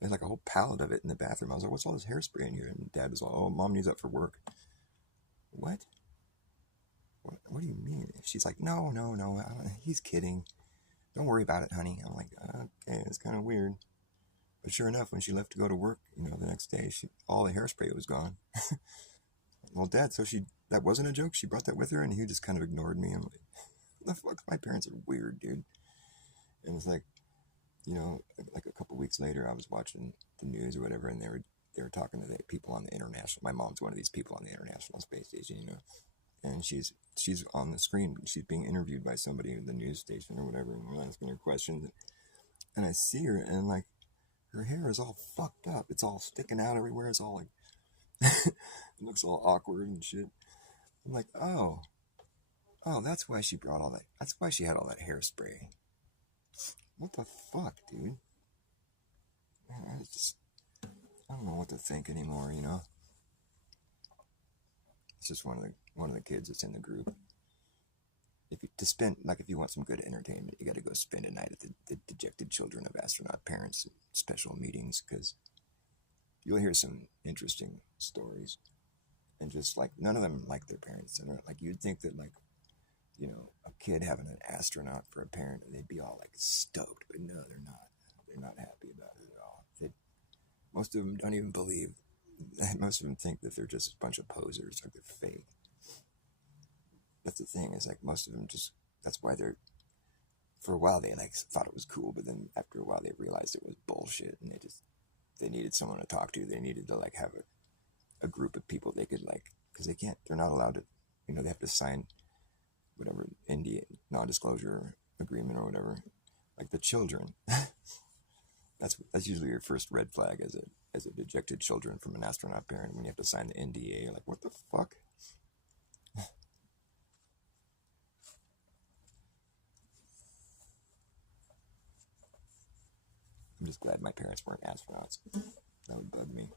There's like a whole pallet of it in the bathroom. I was like, what's all this hairspray in here? And Dad was like, oh, Mom needs that for work. What do you mean? She's like, no, he's kidding. Don't worry about it, honey. I'm like, okay, it's kind of weird. But sure enough, when she left to go to work, the next day, all the hairspray was gone. Well, Dad, so that wasn't a joke? She brought that with her? And he just kind of ignored me. I'm like, what the fuck? My parents are weird, dude. And it's like, like a couple weeks later, I was watching the news or whatever, and they were talking to the people on the international. My mom's one of these people on the International Space Station, and she's on the screen. She's being interviewed by somebody in the news station or whatever, and we're asking her questions. And I see her, and like, her hair is all fucked up. It's all sticking out everywhere. It's all like, it looks all awkward and shit. I'm like, oh, that's why she brought all that. That's why she had all that hairspray. What the fuck, dude? Man, I don't know what to think anymore, It's just one of the kids that's in the group. If you want some good entertainment, you got to go spend a night at the Dejected Children of Astronaut Parents special meetings, because you'll hear some interesting stories, and just like none of them like their parents. And like you'd think that like, a kid having an astronaut for a parent, they'd be all like stoked, but no, they're not. They're not happy about it at all. Most of them don't even believe. Most of them think that they're just a bunch of posers, or they're fake. That's the thing, is like most of them that's why for a while they like thought it was cool, but then after a while they realized it was bullshit, and they needed someone to talk to. They needed to like have a group of people they could like, because they're not allowed to, they have to sign whatever NDA, non-disclosure agreement or whatever, like the children. That's usually your first red flag as a dejected children from an astronaut parent, when you have to sign the NDA. You're like, what the fuck? I'm just glad my parents weren't astronauts. That would bug me.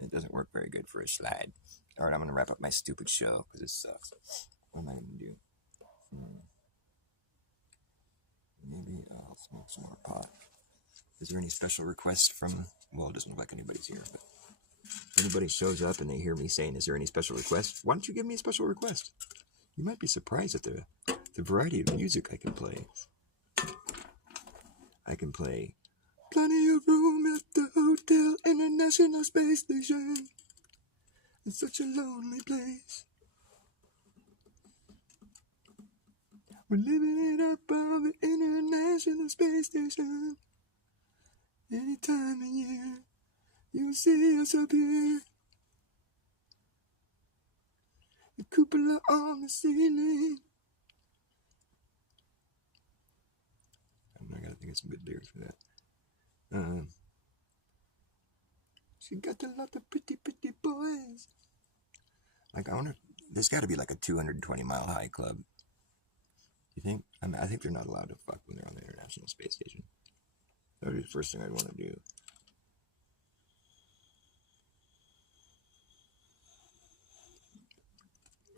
It doesn't work very good for a slide. All right, I'm going to wrap up my stupid show because it sucks. What am I going to do? Maybe I'll smoke some more pot. Is there any special requests from... Well, it doesn't look like anybody's here, but if anybody shows up and they hear me saying, is there any special request? Why don't you give me a special request? You might be surprised at the variety of music I can play. I can play plenty of room at the Hotel International Space Station. It's such a lonely place. We're living it up on the International Space Station. Any time of year, you'll see us up here. The cupola on the ceiling. I gotta think of some good lyrics for that. She got a lot of pretty, pretty boys. Like, I wonder, there's got to be like a 220-mile high club. You think? I mean, I think they're not allowed to fuck when they're on the International Space Station. That would be the first thing I'd want to do.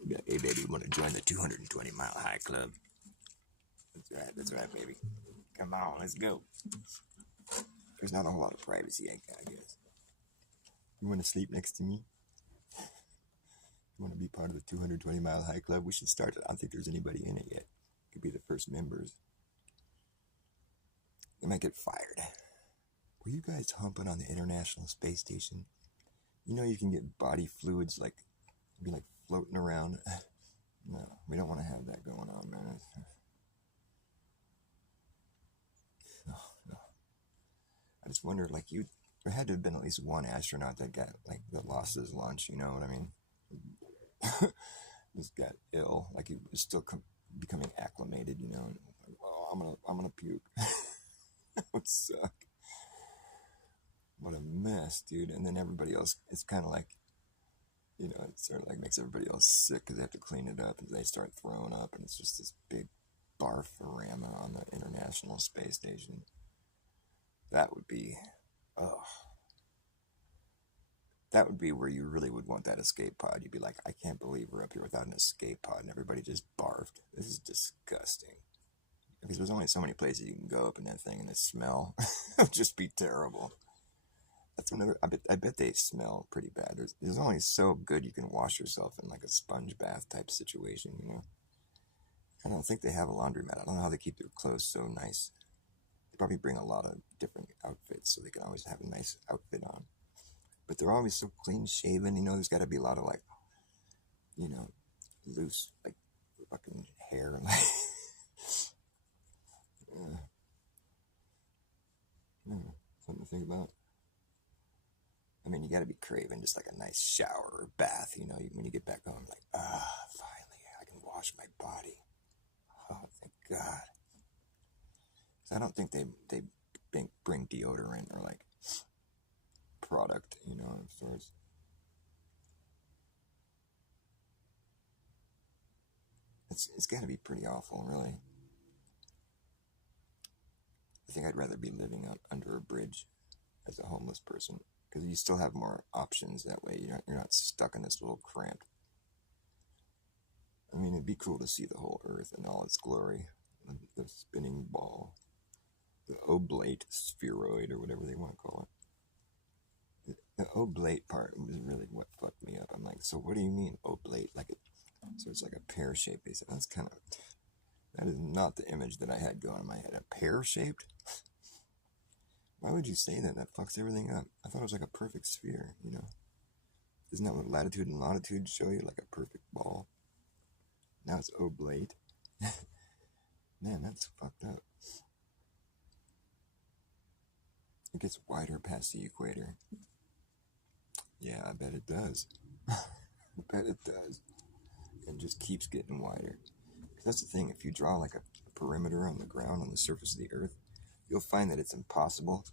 Yeah, hey, baby, you want to join the 220-mile high club? That's right, baby. Come on, let's go. There's not a whole lot of privacy, I guess. You want to sleep next to me? You want to be part of the 220-mile high club? We should start it. I don't think there's anybody in it yet. Could be the first members. They might get fired. Were you guys humping on the International Space Station? You know you can get body fluids like floating around. No, we don't want to have that going on, man. No. I just wonder, like, there had to have been at least one astronaut that lost his lunch. You know what I mean? Just got ill. Like, he was still becoming acclimated. You know. Oh, I'm gonna puke. That would suck. What a mess, dude. And then everybody else, it's kind of like, you know, it sort of like makes everybody else sick because they have to clean it up and they start throwing up, and it's just this big barfarama on the International Space Station. That would be, that would be where you really would want that escape pod. You'd be like, I can't believe we're up here without an escape pod, and everybody just barfed. This is disgusting. Because there's only so many places you can go up in that thing, and the smell would just be terrible. That's another. I bet they smell pretty bad. There's only so good you can wash yourself in, like a sponge bath type situation, you know. I don't think they have a laundromat. I don't know how they keep their clothes so nice. They probably bring a lot of different outfits so they can always have a nice outfit on. But they're always so clean shaven, you know. There's got to be a lot of, like, you know, loose, like, fucking hair, like. Something to think about. I mean, you got to be craving just like a nice shower or bath, you know, when you get back home, like, finally, I can wash my body. Oh, thank God. So I don't think they bring deodorant or, like, product, you know, of sorts. It's got to be pretty awful, really. I think I'd rather be living under a bridge as a homeless person, because you still have more options that way. You're not stuck in this little cramped. I mean, it'd be cool to see the whole Earth in all its glory. The spinning ball, the oblate spheroid, or whatever they want to call it. The oblate part was really what fucked me up. I'm like, so what do you mean oblate? So it's like a pear shape. They said that is not the image that I had going in my head. A pear shaped? Why would you say that? That fucks everything up. I thought it was like a perfect sphere, you know? Isn't that what latitude and longitude show you? Like a perfect ball? Now it's oblate. Man, that's fucked up. It gets wider past the equator. Yeah, I bet it does. I bet it does. And just keeps getting wider. Because that's the thing, if you draw like a perimeter on the ground, on the surface of the Earth, you'll find that it's impossible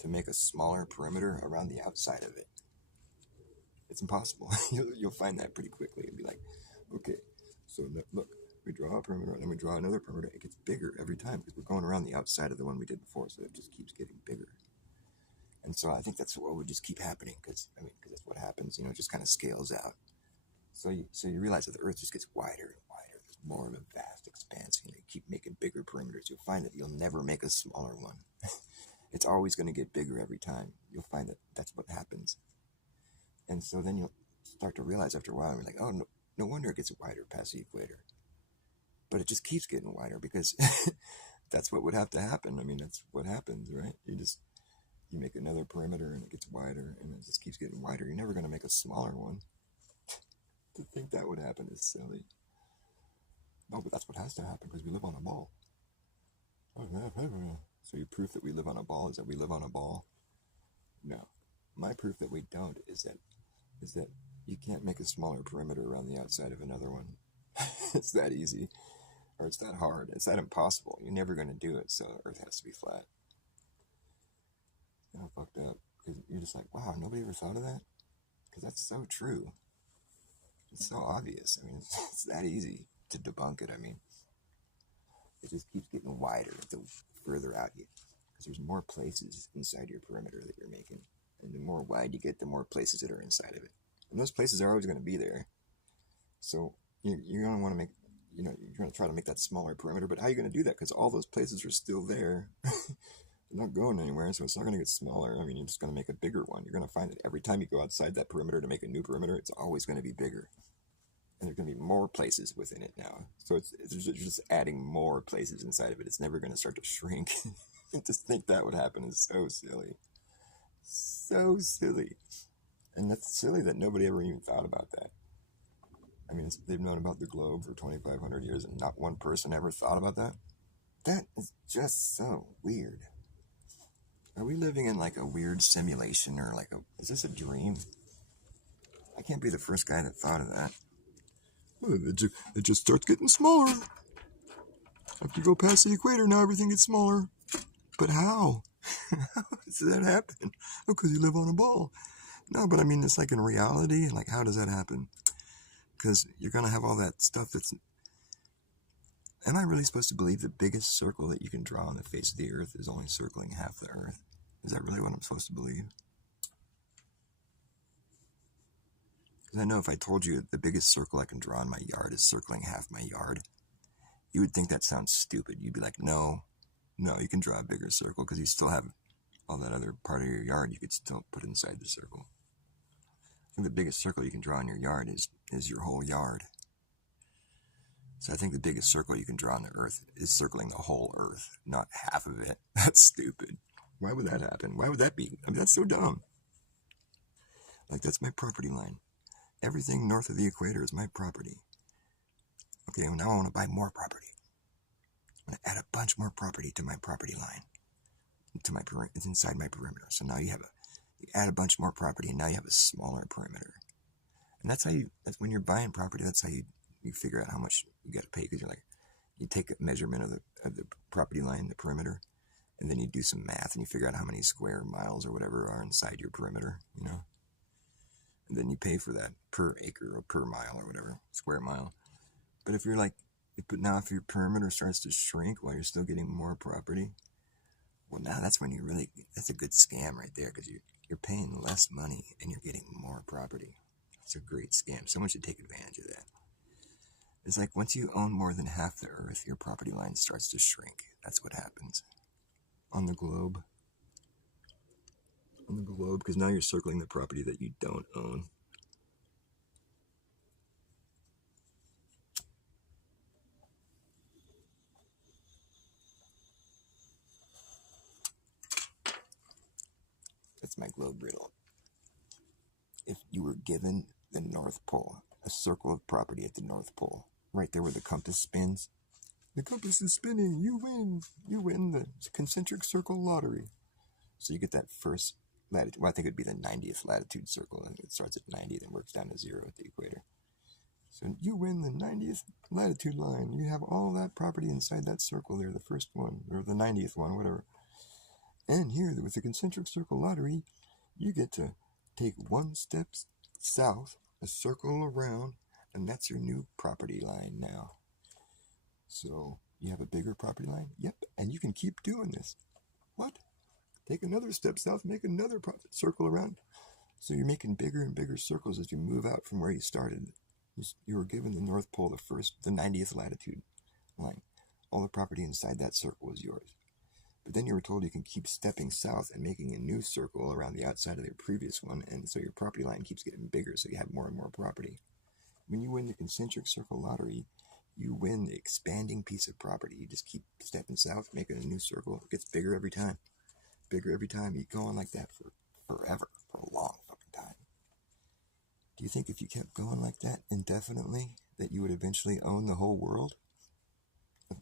to make a smaller perimeter around the outside of it. It's impossible. You'll find that pretty quickly. It'll be like, okay, so look, we draw a perimeter, and then we draw another perimeter. It gets bigger every time because we're going around the outside of the one we did before, so it just keeps getting bigger. And so I think that's what would just keep happening, because that's what happens. You know, it just kind of scales out. So you realize that the Earth just gets wider and wider. There's more of a vast expanse. You know, you keep making bigger perimeters. You'll find that you'll never make a smaller one. It's always going to get bigger every time. You'll find that that's what happens. And so then you'll start to realize after a while, you're like, oh, no wonder it gets wider past the equator. But it just keeps getting wider because that's what would have to happen. I mean, that's what happens, right? You make another perimeter and it gets wider and it just keeps getting wider. You're never going to make a smaller one. To think that would happen is silly. No, but that's what has to happen because we live on a ball. So your proof that we live on a ball is that we live on a ball? No. My proof that we don't is that you can't make a smaller perimeter around the outside of another one. It's that easy. Or it's that hard. It's that impossible. You're never going to do it, so the Earth has to be flat. You know, fucked up. Because you're just like, wow, nobody ever thought of that? Because that's so true. It's so obvious. I mean, it's that easy to debunk it. I mean, it just keeps getting wider the further out you, because there's more places inside your perimeter that you're making. And the more wide you get, the more places that are inside of it. And those places are always going to be there. So you're going to want to make, you're going to try to make that smaller perimeter. But how are you going to do that? Because all those places are still there. They're not going anywhere, so it's not going to get smaller. I mean, you're just going to make a bigger one. You're going to find that every time you go outside that perimeter to make a new perimeter, it's always going to be bigger. And there's going to be more places within it now. So you're just adding more places inside of it. It's never going to start to shrink. Just think that would happen is so silly. So silly. And that's silly that nobody ever even thought about that. I mean, they've known about the globe for 2,500 years and not one person ever thought about that. That is just so weird. Are we living in like a weird simulation or is this a dream? I can't be the first guy that thought of that. Well, it just starts getting smaller. After you go past the equator, now everything gets smaller. But how? How does that happen? Oh, because you live on a ball. No, but I mean, it's like in reality, like how does that happen? Because you're going to have all that stuff that's... Am I really supposed to believe the biggest circle that you can draw on the face of the Earth is only circling half the Earth? Is that really what I'm supposed to believe? Because I know if I told you the biggest circle I can draw in my yard is circling half my yard, you would think that sounds stupid. You'd be like, no, you can draw a bigger circle because you still have all that other part of your yard you could still put inside the circle. I think the biggest circle you can draw in your yard is your whole yard. So I think the biggest circle you can draw on the Earth is circling the whole Earth, not half of it. That's stupid. Why would that happen? Why would that be? I mean, that's so dumb. Like, that's my property line. Everything north of the equator is my property. Okay, well, now I want to buy more property. I'm going to add a bunch more property to my property line. It's inside my perimeter. So now you add a bunch more property, and now you have a smaller perimeter. And that's when you're buying property, that's how you figure out how much you got to pay, because you take a measurement of the property line, the perimeter, and then you do some math and you figure out how many square miles or whatever are inside your perimeter, and then you pay for that per acre or per mile or whatever, square mile. But if if your perimeter starts to shrink while you're still getting more property, well, now that's when that's a good scam right there, because you're paying less money and you're getting more property. It's a great scam. Someone should take advantage of that. It's like once you own more than half the Earth, your property line starts to shrink. That's what happens on the globe. On the globe, because now you're circling the property that you don't own. That's my globe riddle. If you were given the North Pole, a circle of property at the North Pole, right there where the compass spins, the compass is spinning, you win. You win the concentric circle lottery. So you get that first latitude. Well, I think it'd be the 90th latitude circle, and it starts at 90, then works down to 0 at the equator. So you win the 90th latitude line. You have all that property inside that circle there, the first one, or the 90th one, whatever. And here, with the concentric circle lottery, you get to take one step south, a circle around, and that's your new property line now. So you have a bigger property line? Yep, and you can keep doing this. What? Take another step south, make another circle around. So you're making bigger and bigger circles as you move out from where you started. You were given the North Pole, the 90th latitude line. All the property inside that circle was yours. But then you were told you can keep stepping south and making a new circle around the outside of your previous one, and so your property line keeps getting bigger, so you have more and more property. When you win the concentric circle lottery, you win the expanding piece of property. You just keep stepping south, making a new circle. It gets bigger every time. Bigger every time. You go on like that for forever, for a long fucking time. Do you think if you kept going like that indefinitely, that you would eventually own the whole world?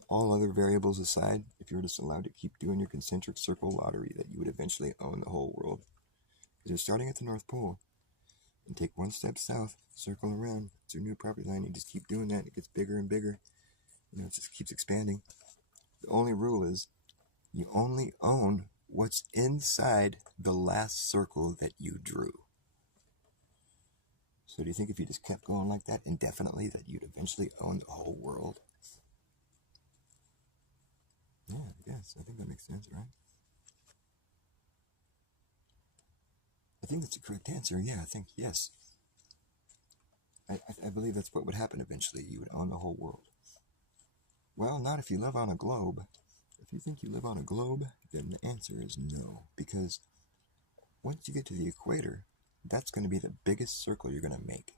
all other variables aside, if you were just allowed to keep doing your concentric circle lottery, that you would eventually own the whole world. Because you're starting at the North Pole and take one step south, circle around. It's your new property line. You just keep doing that. It gets bigger and bigger. It just keeps expanding. The only rule is you only own what's inside the last circle that you drew. So do you think if you just kept going like that indefinitely that you'd eventually own the whole world? Yeah, I guess. I think that makes sense, right? I think that's the correct answer. Yeah, I think yes. I believe that's what would happen eventually. You would own the whole world. Well, not if you live on a globe. If you think you live on a globe, then the answer is no. Because once you get to the equator, that's going to be the biggest circle you're going to make.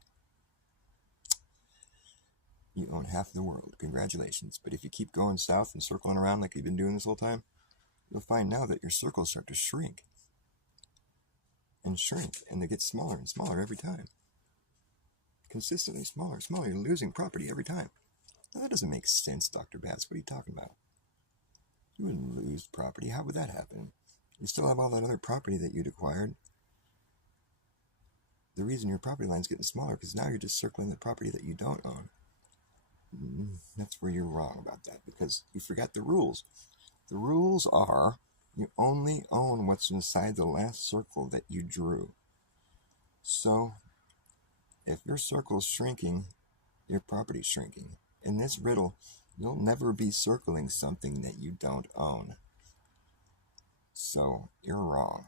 You own half the world. Congratulations. But if you keep going south and circling around like you've been doing this whole time, you'll find now that your circles start to shrink. And shrink. And they get smaller and smaller every time. Consistently smaller and smaller. You're losing property every time. Now, that doesn't make sense, Dr. Bats. What are you talking about? You wouldn't lose property. How would that happen? You still have all that other property that you'd acquired. The reason your property line's getting smaller because now you're just circling the property that you don't own. That's where you're wrong about that because you forgot the rules. The rules are you only own what's inside the last circle that you drew. So if your circle's shrinking, your property's shrinking. In this riddle, you'll never be circling something that you don't own. So you're wrong.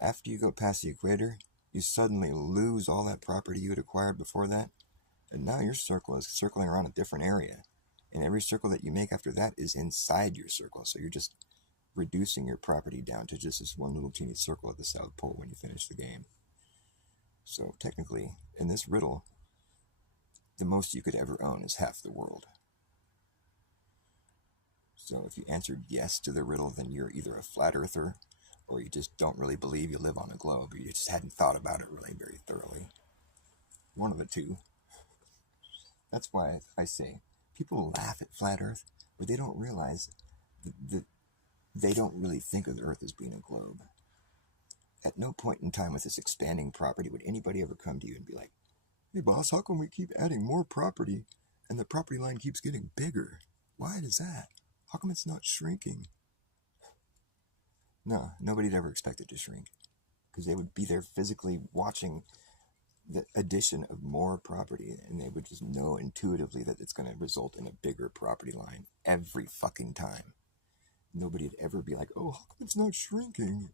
After you go past the equator, you suddenly lose all that property you had acquired before that, and now your circle is circling around a different area. And every circle that you make after that is inside your circle. So you're just reducing your property down to just this one little teeny circle at the South Pole when you finish the game. So technically, in this riddle, the most you could ever own is half the world. So if you answered yes to the riddle, then you're either a flat earther or you just don't really believe you live on a globe, or you just hadn't thought about it really very thoroughly. One of the two. That's why I say people laugh at flat earth, but they don't realize that they don't really think of the earth as being a globe. At no point in time with this expanding property would anybody ever come to you and be like, hey boss, how come we keep adding more property and the property line keeps getting bigger? Why does that? How come it's not shrinking? No, nobody'd ever expect it to shrink because they would be there physically watching the addition of more property and they would just know intuitively that it's going to result in a bigger property line every fucking time. Nobody'd ever be like, oh, how come it's not shrinking?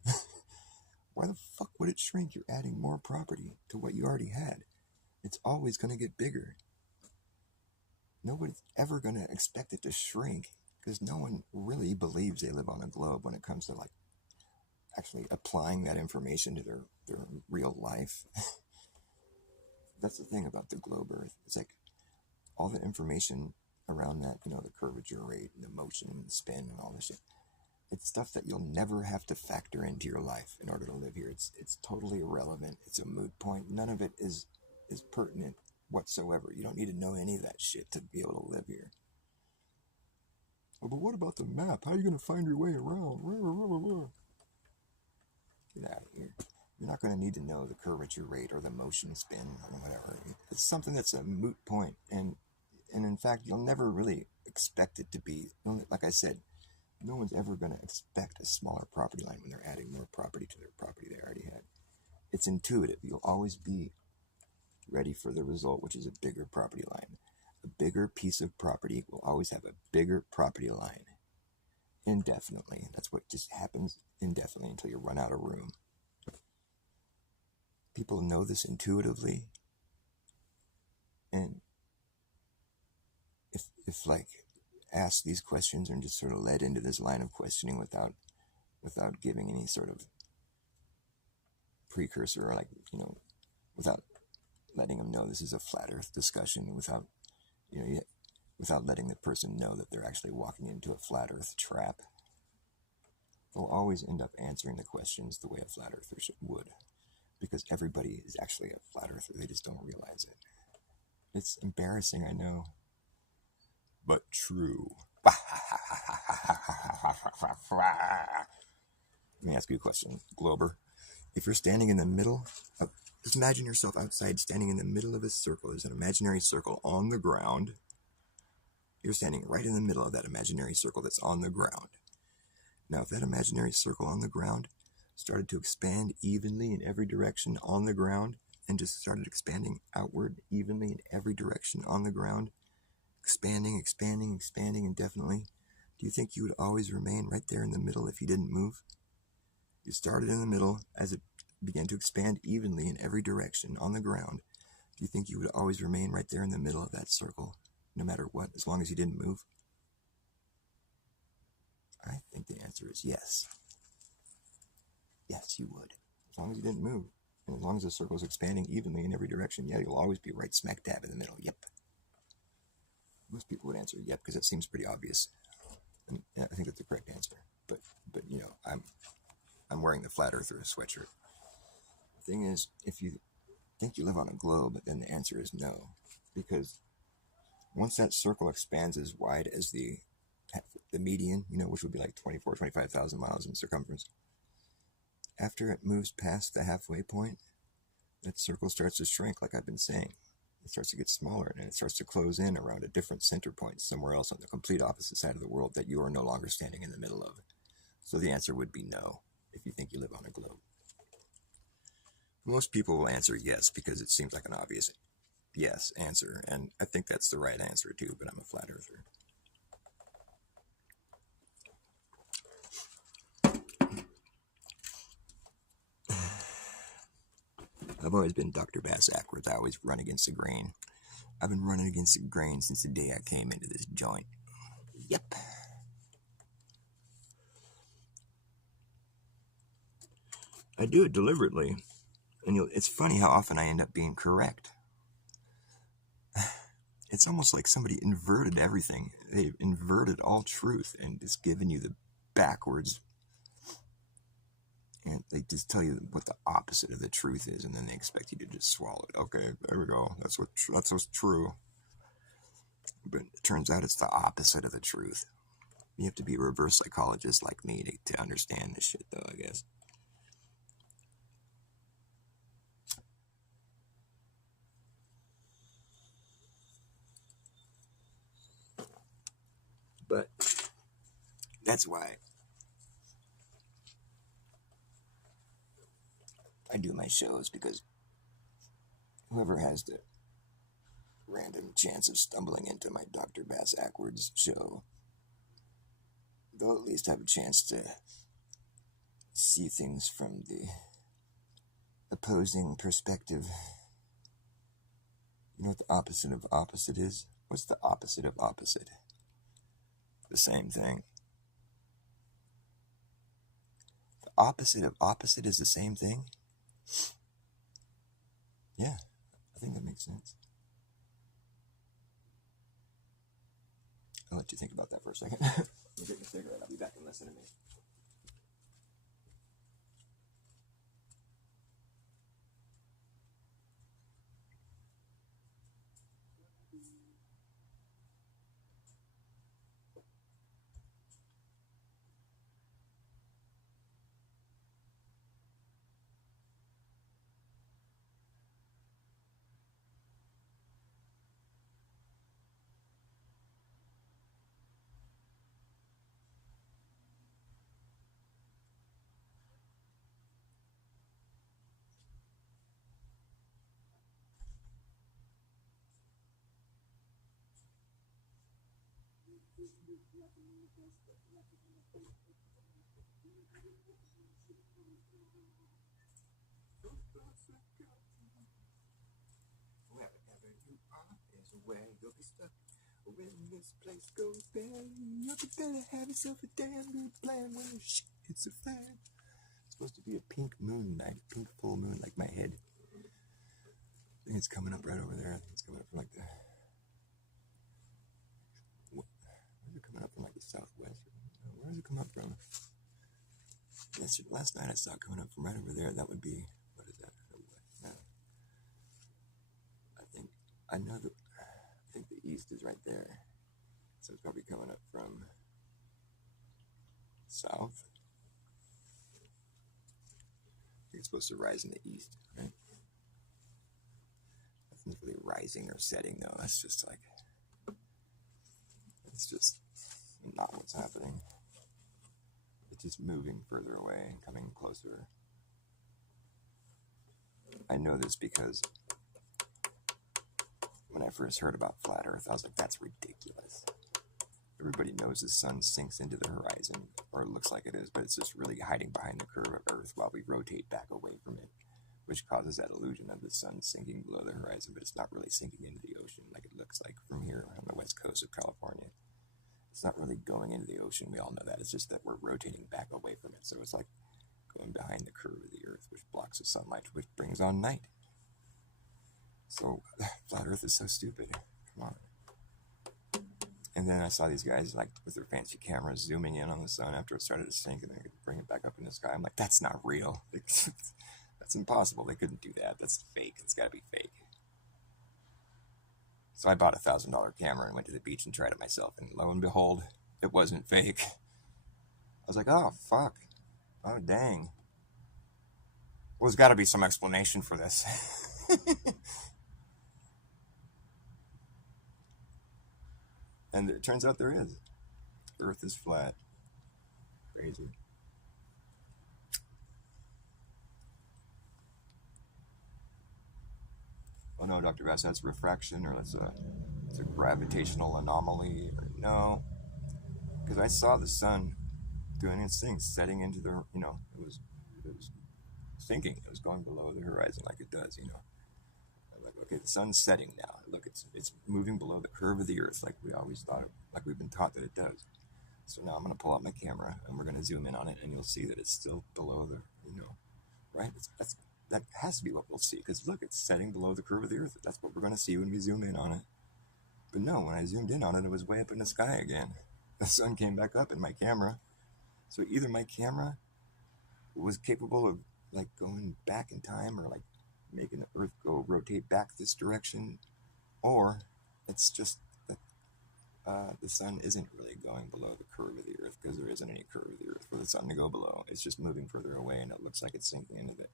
Why the fuck would it shrink? You're adding more property to what you already had. It's always going to get bigger. Nobody's ever going to expect it to shrink because no one really believes they live on a globe when it comes to like actually applying that information to their real life. That's the thing about the globe Earth. It's like all the information around that, the curvature rate and the motion and the spin and all this shit. It's stuff that you'll never have to factor into your life in order to live here. It's totally irrelevant. It's a moot point. None of it is pertinent whatsoever. You don't need to know any of that shit to be able to live here. Oh, but what about the map? How are you going to find your way around? Get out of here. You're not going to need to know the curvature rate or the motion spin or whatever. It's something that's a moot point. And in fact, you'll never really expect it to be. Like I said, no one's ever going to expect a smaller property line when they're adding more property to their property they already had. It's intuitive. You'll always be ready for the result, which is a bigger property line. A bigger piece of property will always have a bigger property line. Indefinitely. That's what just happens indefinitely until you run out of room. People know this intuitively. And if like asked these questions and just sort of led into this line of questioning without giving any sort of precursor or without letting them know this is a flat earth discussion, without letting the person know that they're actually walking into a flat earth trap, they'll always end up answering the questions the way a flat earther would, because everybody is actually a flat earther. They just don't realize it. It's embarrassing, I know, but true. Let me ask you a question, Glober. If you're standing in the middle of, just imagine yourself outside standing in the middle of a circle. There's an imaginary circle on the ground. You're standing right in the middle of that imaginary circle that's on the ground. Now, if that imaginary circle on the ground started to expand evenly in every direction on the ground and just started expanding outward evenly in every direction on the ground, expanding, expanding, expanding indefinitely, do you think you would always remain right there in the middle if you didn't move? You started in the middle as it began to expand evenly in every direction on the ground. Do you think you would always remain right there in the middle of that circle, no matter what, as long as you didn't move? I think the answer is yes. Yes, you would. As long as you didn't move. And as long as the circle is expanding evenly in every direction, yeah, you'll always be right smack dab in the middle. Yep. Most people would answer yep because it seems pretty obvious. And I think that's the correct answer. But you know, I'm wearing the flat earther sweatshirt. The thing is, if you think you live on a globe, then the answer is no. Because once that circle expands as wide as the median, you know, which would be like 25,000 miles in circumference, after it moves past the halfway point, that circle starts to shrink, like I've been saying. It starts to get smaller, and it starts to close in around a different center point somewhere else on the complete opposite side of the world that you are no longer standing in the middle of. So the answer would be no, if you think you live on a globe. Most people will answer yes because it seems like an obvious yes answer, and I think that's the right answer too, but I'm a flat earther. I've always been Dr. Bass backwards. I always run against the grain. I've been running against the grain since the day I came into this joint. Yep. I do it deliberately. And it's funny how often I end up being correct. It's almost like somebody inverted everything. They've inverted all truth and just given you the backwards. And they just tell you what the opposite of the truth is, and then they expect you to just swallow it. Okay, there we go. That's what's true. But it turns out it's the opposite of the truth. You have to be a reverse psychologist like me to understand this shit, though, I guess. But that's why I do my shows, because whoever has the random chance of stumbling into my Dr. Bass Ackwards show, they'll at least have a chance to see things from the opposing perspective. You know what the opposite of opposite is? What's the opposite of opposite? The same thing. The opposite of opposite is the same thing? Yeah, I think that makes sense. I'll let you think about that for a second. Let me take a cigarette. I'll be back in less than a minute. Where you'll be stuck when this place goes bad. You better have yourself a damn good plan when the shit hits a fan. It's supposed to be a pink moon night, pink full moon, like my head. I think it's coming up right over there. I think it's coming up from like the. Where's it coming up from, like the southwest? Where does it come up from? Last night I saw it coming up from right over there. That would be, what is that? I think I know that. I think the east is right there. So it's probably coming up from south. I think it's supposed to rise in the east, right? That's not really rising or setting, though. That's just like, it's just not what's happening. It's just moving further away and coming closer. I know this because when I first heard about flat Earth, I was like, that's ridiculous. Everybody knows the sun sinks into the horizon, or it looks like it is, but it's just really hiding behind the curve of Earth while we rotate back away from it, which causes that illusion of the sun sinking below the horizon, but it's not really sinking into the ocean like it looks like from here on the west coast of California. It's not really going into the ocean. We all know that. It's just that we're rotating back away from it. So it's like going behind the curve of the Earth, which blocks the sunlight, which brings on night. So flat Earth is so stupid. Come on. And then I saw these guys like with their fancy cameras zooming in on the sun after it started to sink, and they could bring it back up in the sky. I'm like, that's not real. That's impossible. They couldn't do that. That's fake. It's got to be fake. So I bought a $1,000 camera and went to the beach and tried it myself, and lo and behold, it wasn't fake. I was like, oh fuck, oh dang. Well, there's got to be some explanation for this. And it turns out there is. Earth is flat. Crazy. Oh no, Dr. Bass, that's refraction, or it's a gravitational anomaly. Or, no, because I saw the sun doing its thing, setting into the, it was sinking. It was going below the horizon like it does, I'm like, okay, the sun's setting now. Look, it's moving below the curve of the Earth, like we always thought, like we've been taught that it does. So now I'm going to pull out my camera and we're going to zoom in on it, and you'll see that it's still below the, right? That has to be what we'll see, because look, it's setting below the curve of the Earth. That's what we're going to see when we zoom in on it. But no, when I zoomed in on it, it was way up in the sky again. The sun came back up in my camera. So either my camera was capable of like going back in time, or like making the Earth go rotate back this direction, or it's just that the sun isn't really going below the curve of the Earth, because there isn't any curve of the Earth for the sun to go below. It's just moving further away, and it looks like it's sinking into the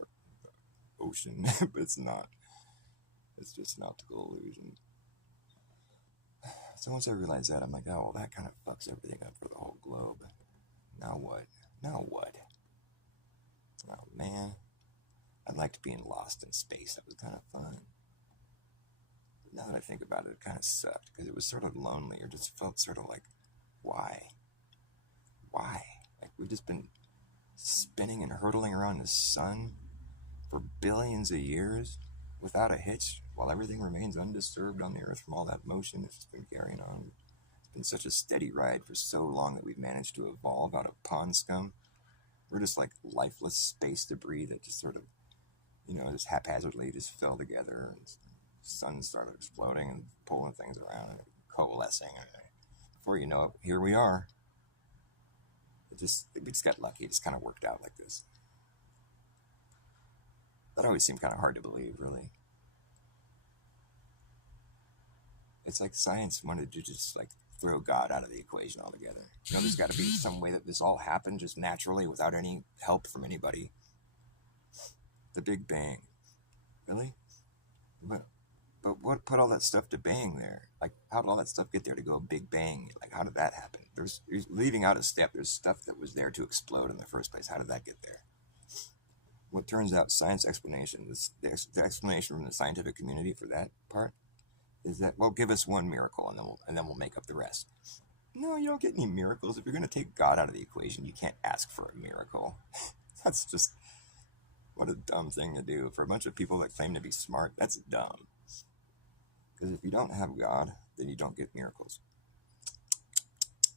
ocean, but it's not. It's just an optical illusion. So once I realized that, I'm like, oh, well, that kind of fucks everything up for the whole globe. Now what? Now what? Oh, man. I liked being lost in space. That was kind of fun. But now that I think about it, it kind of sucked, because it was sort of lonely, or just felt sort of like, why? Why? Like, we've just been spinning and hurtling around the sun for billions of years without a hitch, while everything remains undisturbed on the Earth from all that motion that's just been carrying on. It's been such a steady ride for so long that we've managed to evolve out of pond scum. We're just like lifeless space debris that just sort of, just haphazardly just fell together, and the sun started exploding and pulling things around and coalescing. And before you know it, here we are. We just got lucky. It just kind of worked out like this. That always seemed kind of hard to believe, really. It's like science wanted to just like throw God out of the equation altogether. There's got to be some way that this all happened just naturally without any help from anybody. The Big Bang. Really? But what put all that stuff to bang there? Like, how did all that stuff get there to go Big Bang? Like, how did that happen? There's leaving out a step. There's stuff that was there to explode in the first place. How did that get there? What turns out, science explanation, the explanation from the scientific community for that part is that, well, give us one miracle and then we'll make up the rest. No, you don't get any miracles. If you're going to take God out of the equation, you can't ask for a miracle. That's just, what a dumb thing to do. For a bunch of people that claim to be smart, that's dumb. Because if you don't have God, then you don't get miracles.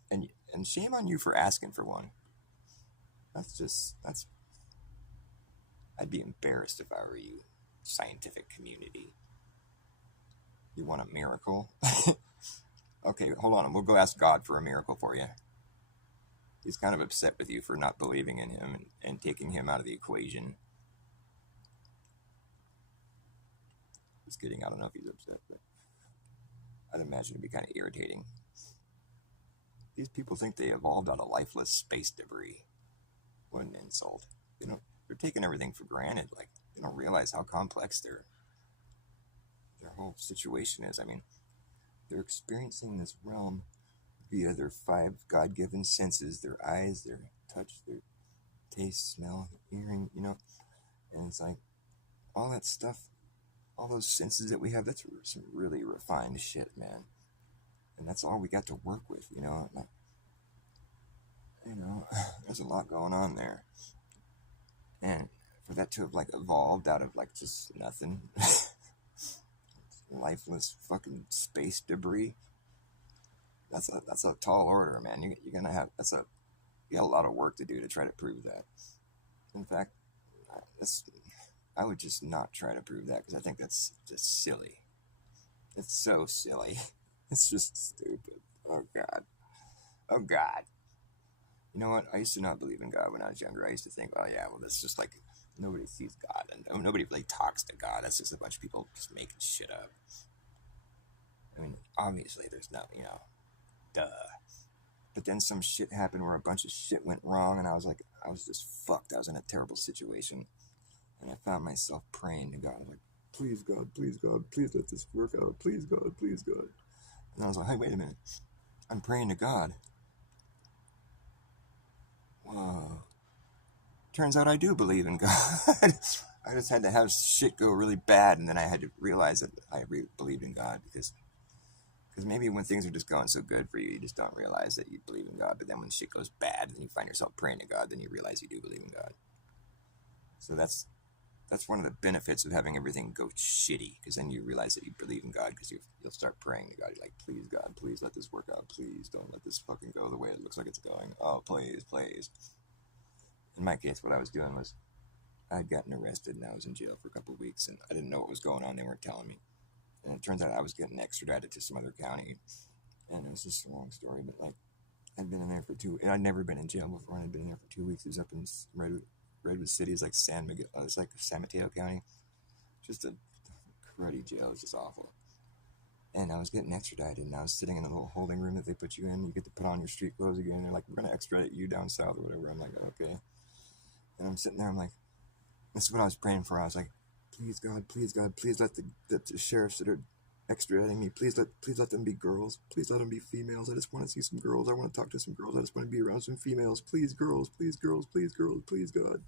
And shame on you for asking for one. I'd be embarrassed if I were you, scientific community. You want a miracle? Okay, hold on. We'll go ask God for a miracle for you. He's kind of upset with you for not believing in him and taking him out of the equation. Just kidding. I don't know if he's upset, but I'd imagine it'd be kind of irritating. These people think they evolved out of lifeless space debris. What an insult. They're taking everything for granted. Like, they don't realize how complex their whole situation is. I mean, they're experiencing this realm via their 5 God-given senses, their eyes, their touch, their taste, smell, hearing, and it's like all that stuff, all those senses that we have, that's some really refined shit, man. And that's all we got to work with, like, there's a lot going on there. And for that to have like evolved out of like just nothing, lifeless fucking space debris, that's a tall order, man. You're gonna have you got a lot of work to do to try to prove that. In fact, I would just not try to prove that because I think that's just silly. It's so silly. It's just stupid. Oh God. Oh God. You know what? I used to not believe in God when I was younger. I used to think, oh yeah, well, that's just like nobody sees God and nobody really talks to God. That's just a bunch of people just making shit up. I mean, obviously there's no, duh. But then some shit happened where a bunch of shit went wrong, and I was just fucked. I was in a terrible situation, and I found myself praying to God. I was like, please God, please let this work out. Please God, please God. And I was like, hey, wait a minute. I'm praying to God. Whoa. Turns out I do believe in God. I just had to have shit go really bad, and then I had to realize that I believed in God, because maybe when things are just going so good for you, you just don't realize that you believe in God. But then when shit goes bad and you find yourself praying to God, then you realize you do believe in God. So that's one of the benefits of having everything go shitty, because then you realize that you believe in God, because you'll start praying to God. You're like, please God, please let this work out. Please don't let this fucking go the way it looks like it's going. Oh, please, please. In my case, what I was doing was I had gotten arrested and I was in jail for a couple of weeks, and I didn't know what was going on. They weren't telling me. And it turns out I was getting extradited to some other county, and it was just a long story, but like, I'd been in there for I'd never been in jail before, and I'd been in there for 2 weeks. It was up in Redwood City. It's like San Mateo County. Just a cruddy jail. It was just awful. And I was getting extradited, and I was sitting in a little holding room that they put you in. You get to put on your street clothes again. They're like, we're going to extradite you down south or whatever. I'm like, okay. And I'm sitting there, I'm like, this is what I was praying for. I was like, please God, please let the sheriffs that are extraditing me, please let them be girls. Please let them be females. I just want to see some girls. I want to talk to some girls. I just want to be around some females. Please, girls, please, girls, please, girls, please, God.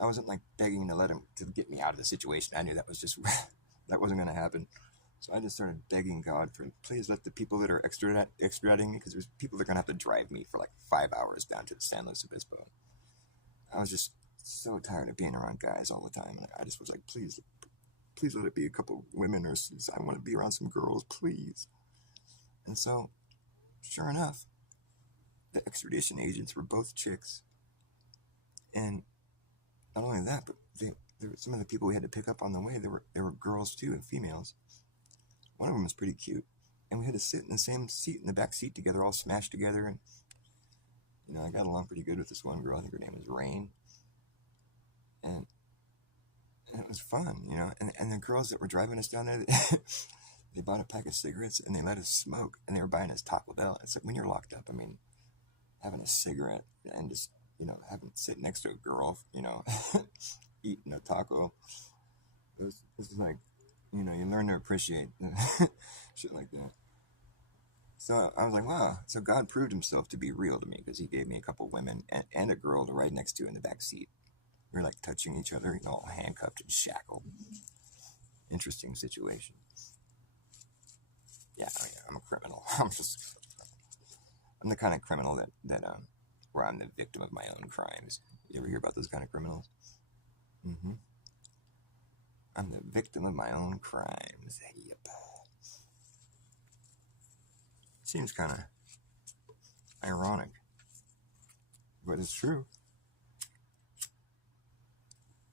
I wasn't like begging to let him to get me out of the situation. I knew that was just that wasn't going to happen. So I just started begging God for, please let the people that are extraditing me, because there's people that are going to have to drive me for like 5 hours down to San Luis Obispo. I was just so tired of being around guys all the time. And I just was like, please let it be a couple women, or I want to be around some girls, please. And so, sure enough, the extradition agents were both chicks. And not only that, but some of the people we had to pick up on the way, there were girls too, and females. One of them was pretty cute, and we had to sit in the same seat, in the back seat together, all smashed together. And I got along pretty good with this one girl. I think her name was Rain, and it was fun, And the girls that were driving us down there, they bought a pack of cigarettes and they let us smoke, and they were buying us Taco Bell. It's like, when you're locked up, I mean, having a cigarette and just sit next to a girl, eating a taco. This is like, you learn to appreciate shit like that. So I was like, wow. So God proved himself to be real to me, because he gave me a couple women and a girl to ride next to in the back seat. We were like touching each other, all handcuffed and shackled. Interesting situation. Yeah, I'm a criminal. I'm the kind of criminal that where I'm the victim of my own crimes. You ever hear about those kind of criminals? Mm-hmm. I'm the victim of my own crimes. Yep. Seems kind of ironic, but it's true.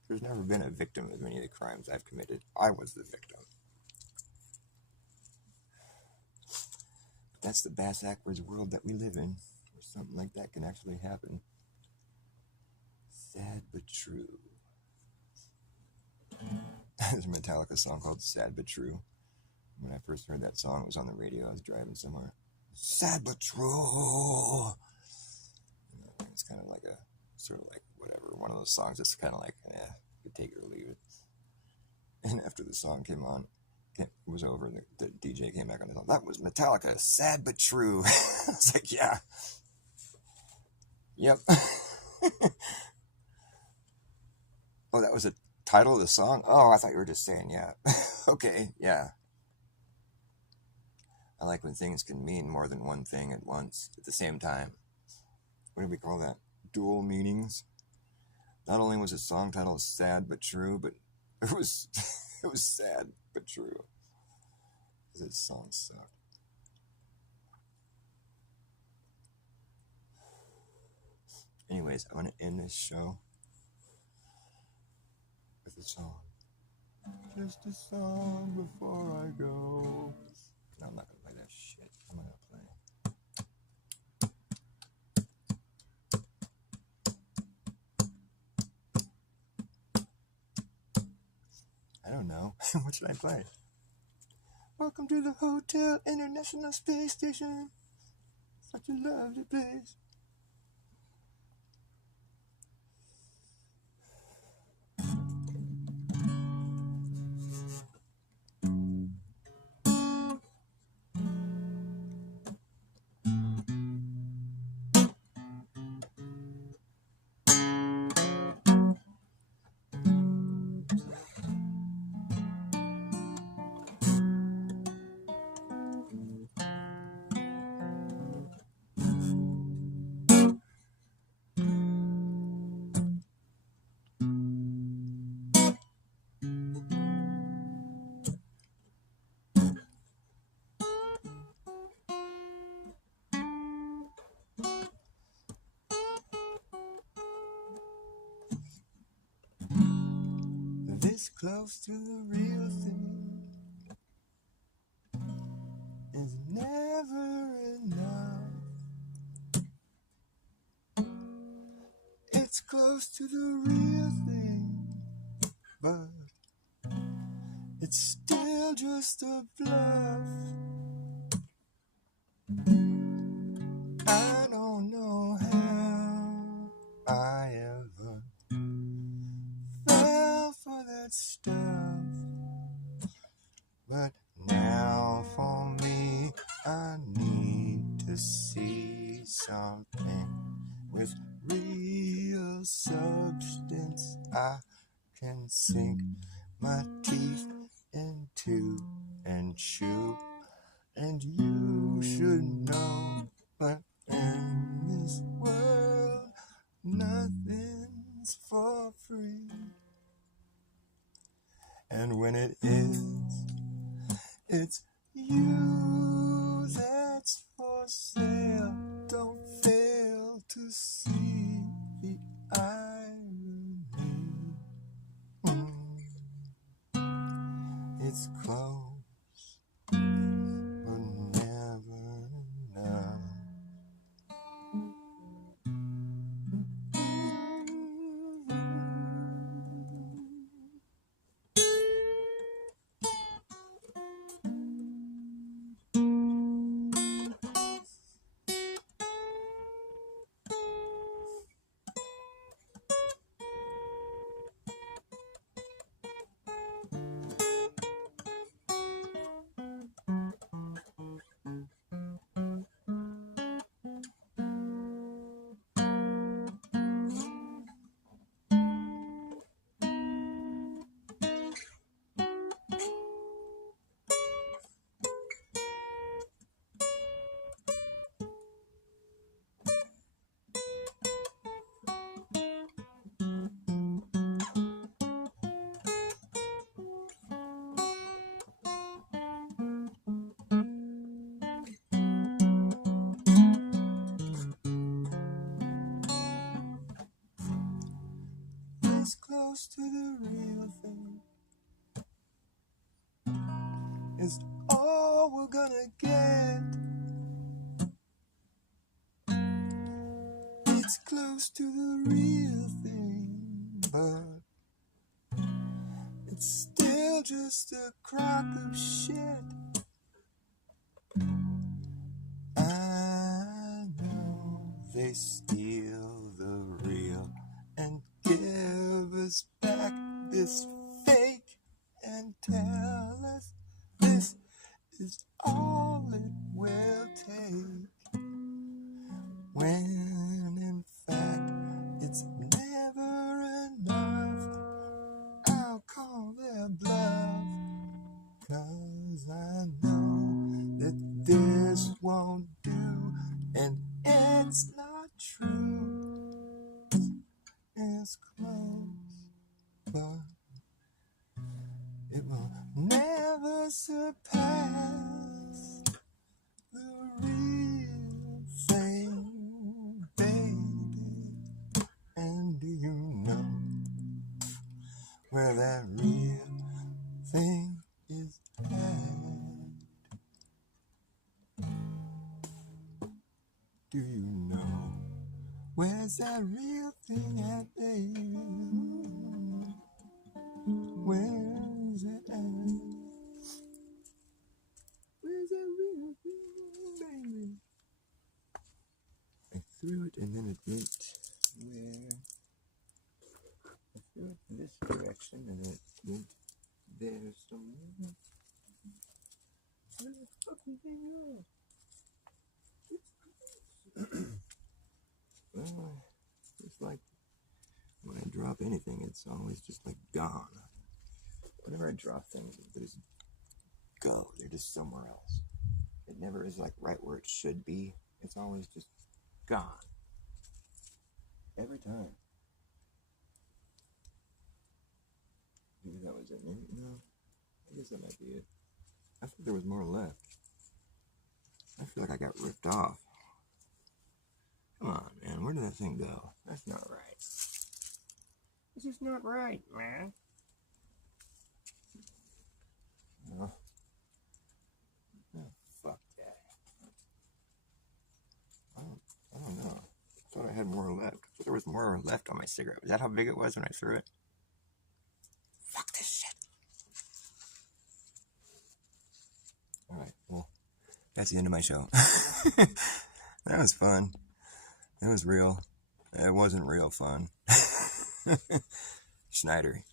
There's never been a victim of any of the crimes I've committed. I was the victim. But that's the bass-backwards world that we live in, where something like that can actually happen. Sad but true. There's a Metallica song called Sad But True. When I first heard that song, it was on the radio. I was driving somewhere. sad but true. It's kind of like a sort of like whatever, one of those songs that's kind of like, you take it or leave it. And after the song came on, it was over, and the DJ came back on and thought, that was Metallica, sad but true. I was like, yeah. Yep. Oh, that was the title of the song? Oh, I thought you were just saying, yeah. Okay, yeah. I like when things can mean more than one thing at once, at the same time. What do we call that? Dual meanings. Not only was the song title sad but true, but it was it was sad but true. Because this song sucked. Anyways, I want to end this show with a song. Just a song before I go. No, I'm not gonna play that shit. I'm not gonna play. I don't know. What should I play? Welcome to the Hotel International Space Station. Such a lovely place. This close to the real thing is never enough. It's close to the real thing, but it's still just a bluff. I don't know how I ever fell for that stuff, but now for me I need to see something with real substance I can sink my teeth into and chew. And you should know, but in this world nothing's for free. And when it is, it's you that's for sale. Don't fail to see the irony. It's close, but never enough. This close to the real thing is all we're gonna get. It's close to the real thing, but it's still just a crock of shit. I they steal the real and give us back this fake and tell us this is all it will take, when in fact it's never enough. I'll call their bluff, 'cause I know that this won't do, and it's not true. It's close, but it will never surpass the real thing, baby. And do you know where that real thing is at? Do you know where's that real thing at, baby? Where's it at? Where's that real thing, baby? I threw it and then it went where? I threw it in this direction and then it went there somewhere. Where the fuck did they go? Well, it's like when I drop anything, it's always just like gone. Whenever I drop things, they just go. They're just somewhere else. It never is like right where it should be. It's always just gone. Every time. Maybe that was it. Maybe, no. I guess that might be it. I thought there was more left. I feel like I got ripped off. Come on, man. Where did that thing go? That's not right. This is not right, man. No. Oh, fuck that. I don't know. I thought I had more left. I thought there was more left on my cigarette. Was that how big it was when I threw it? Fuck this shit. Alright, well, that's the end of my show. That was fun. It was real. It wasn't real fun. Schneider.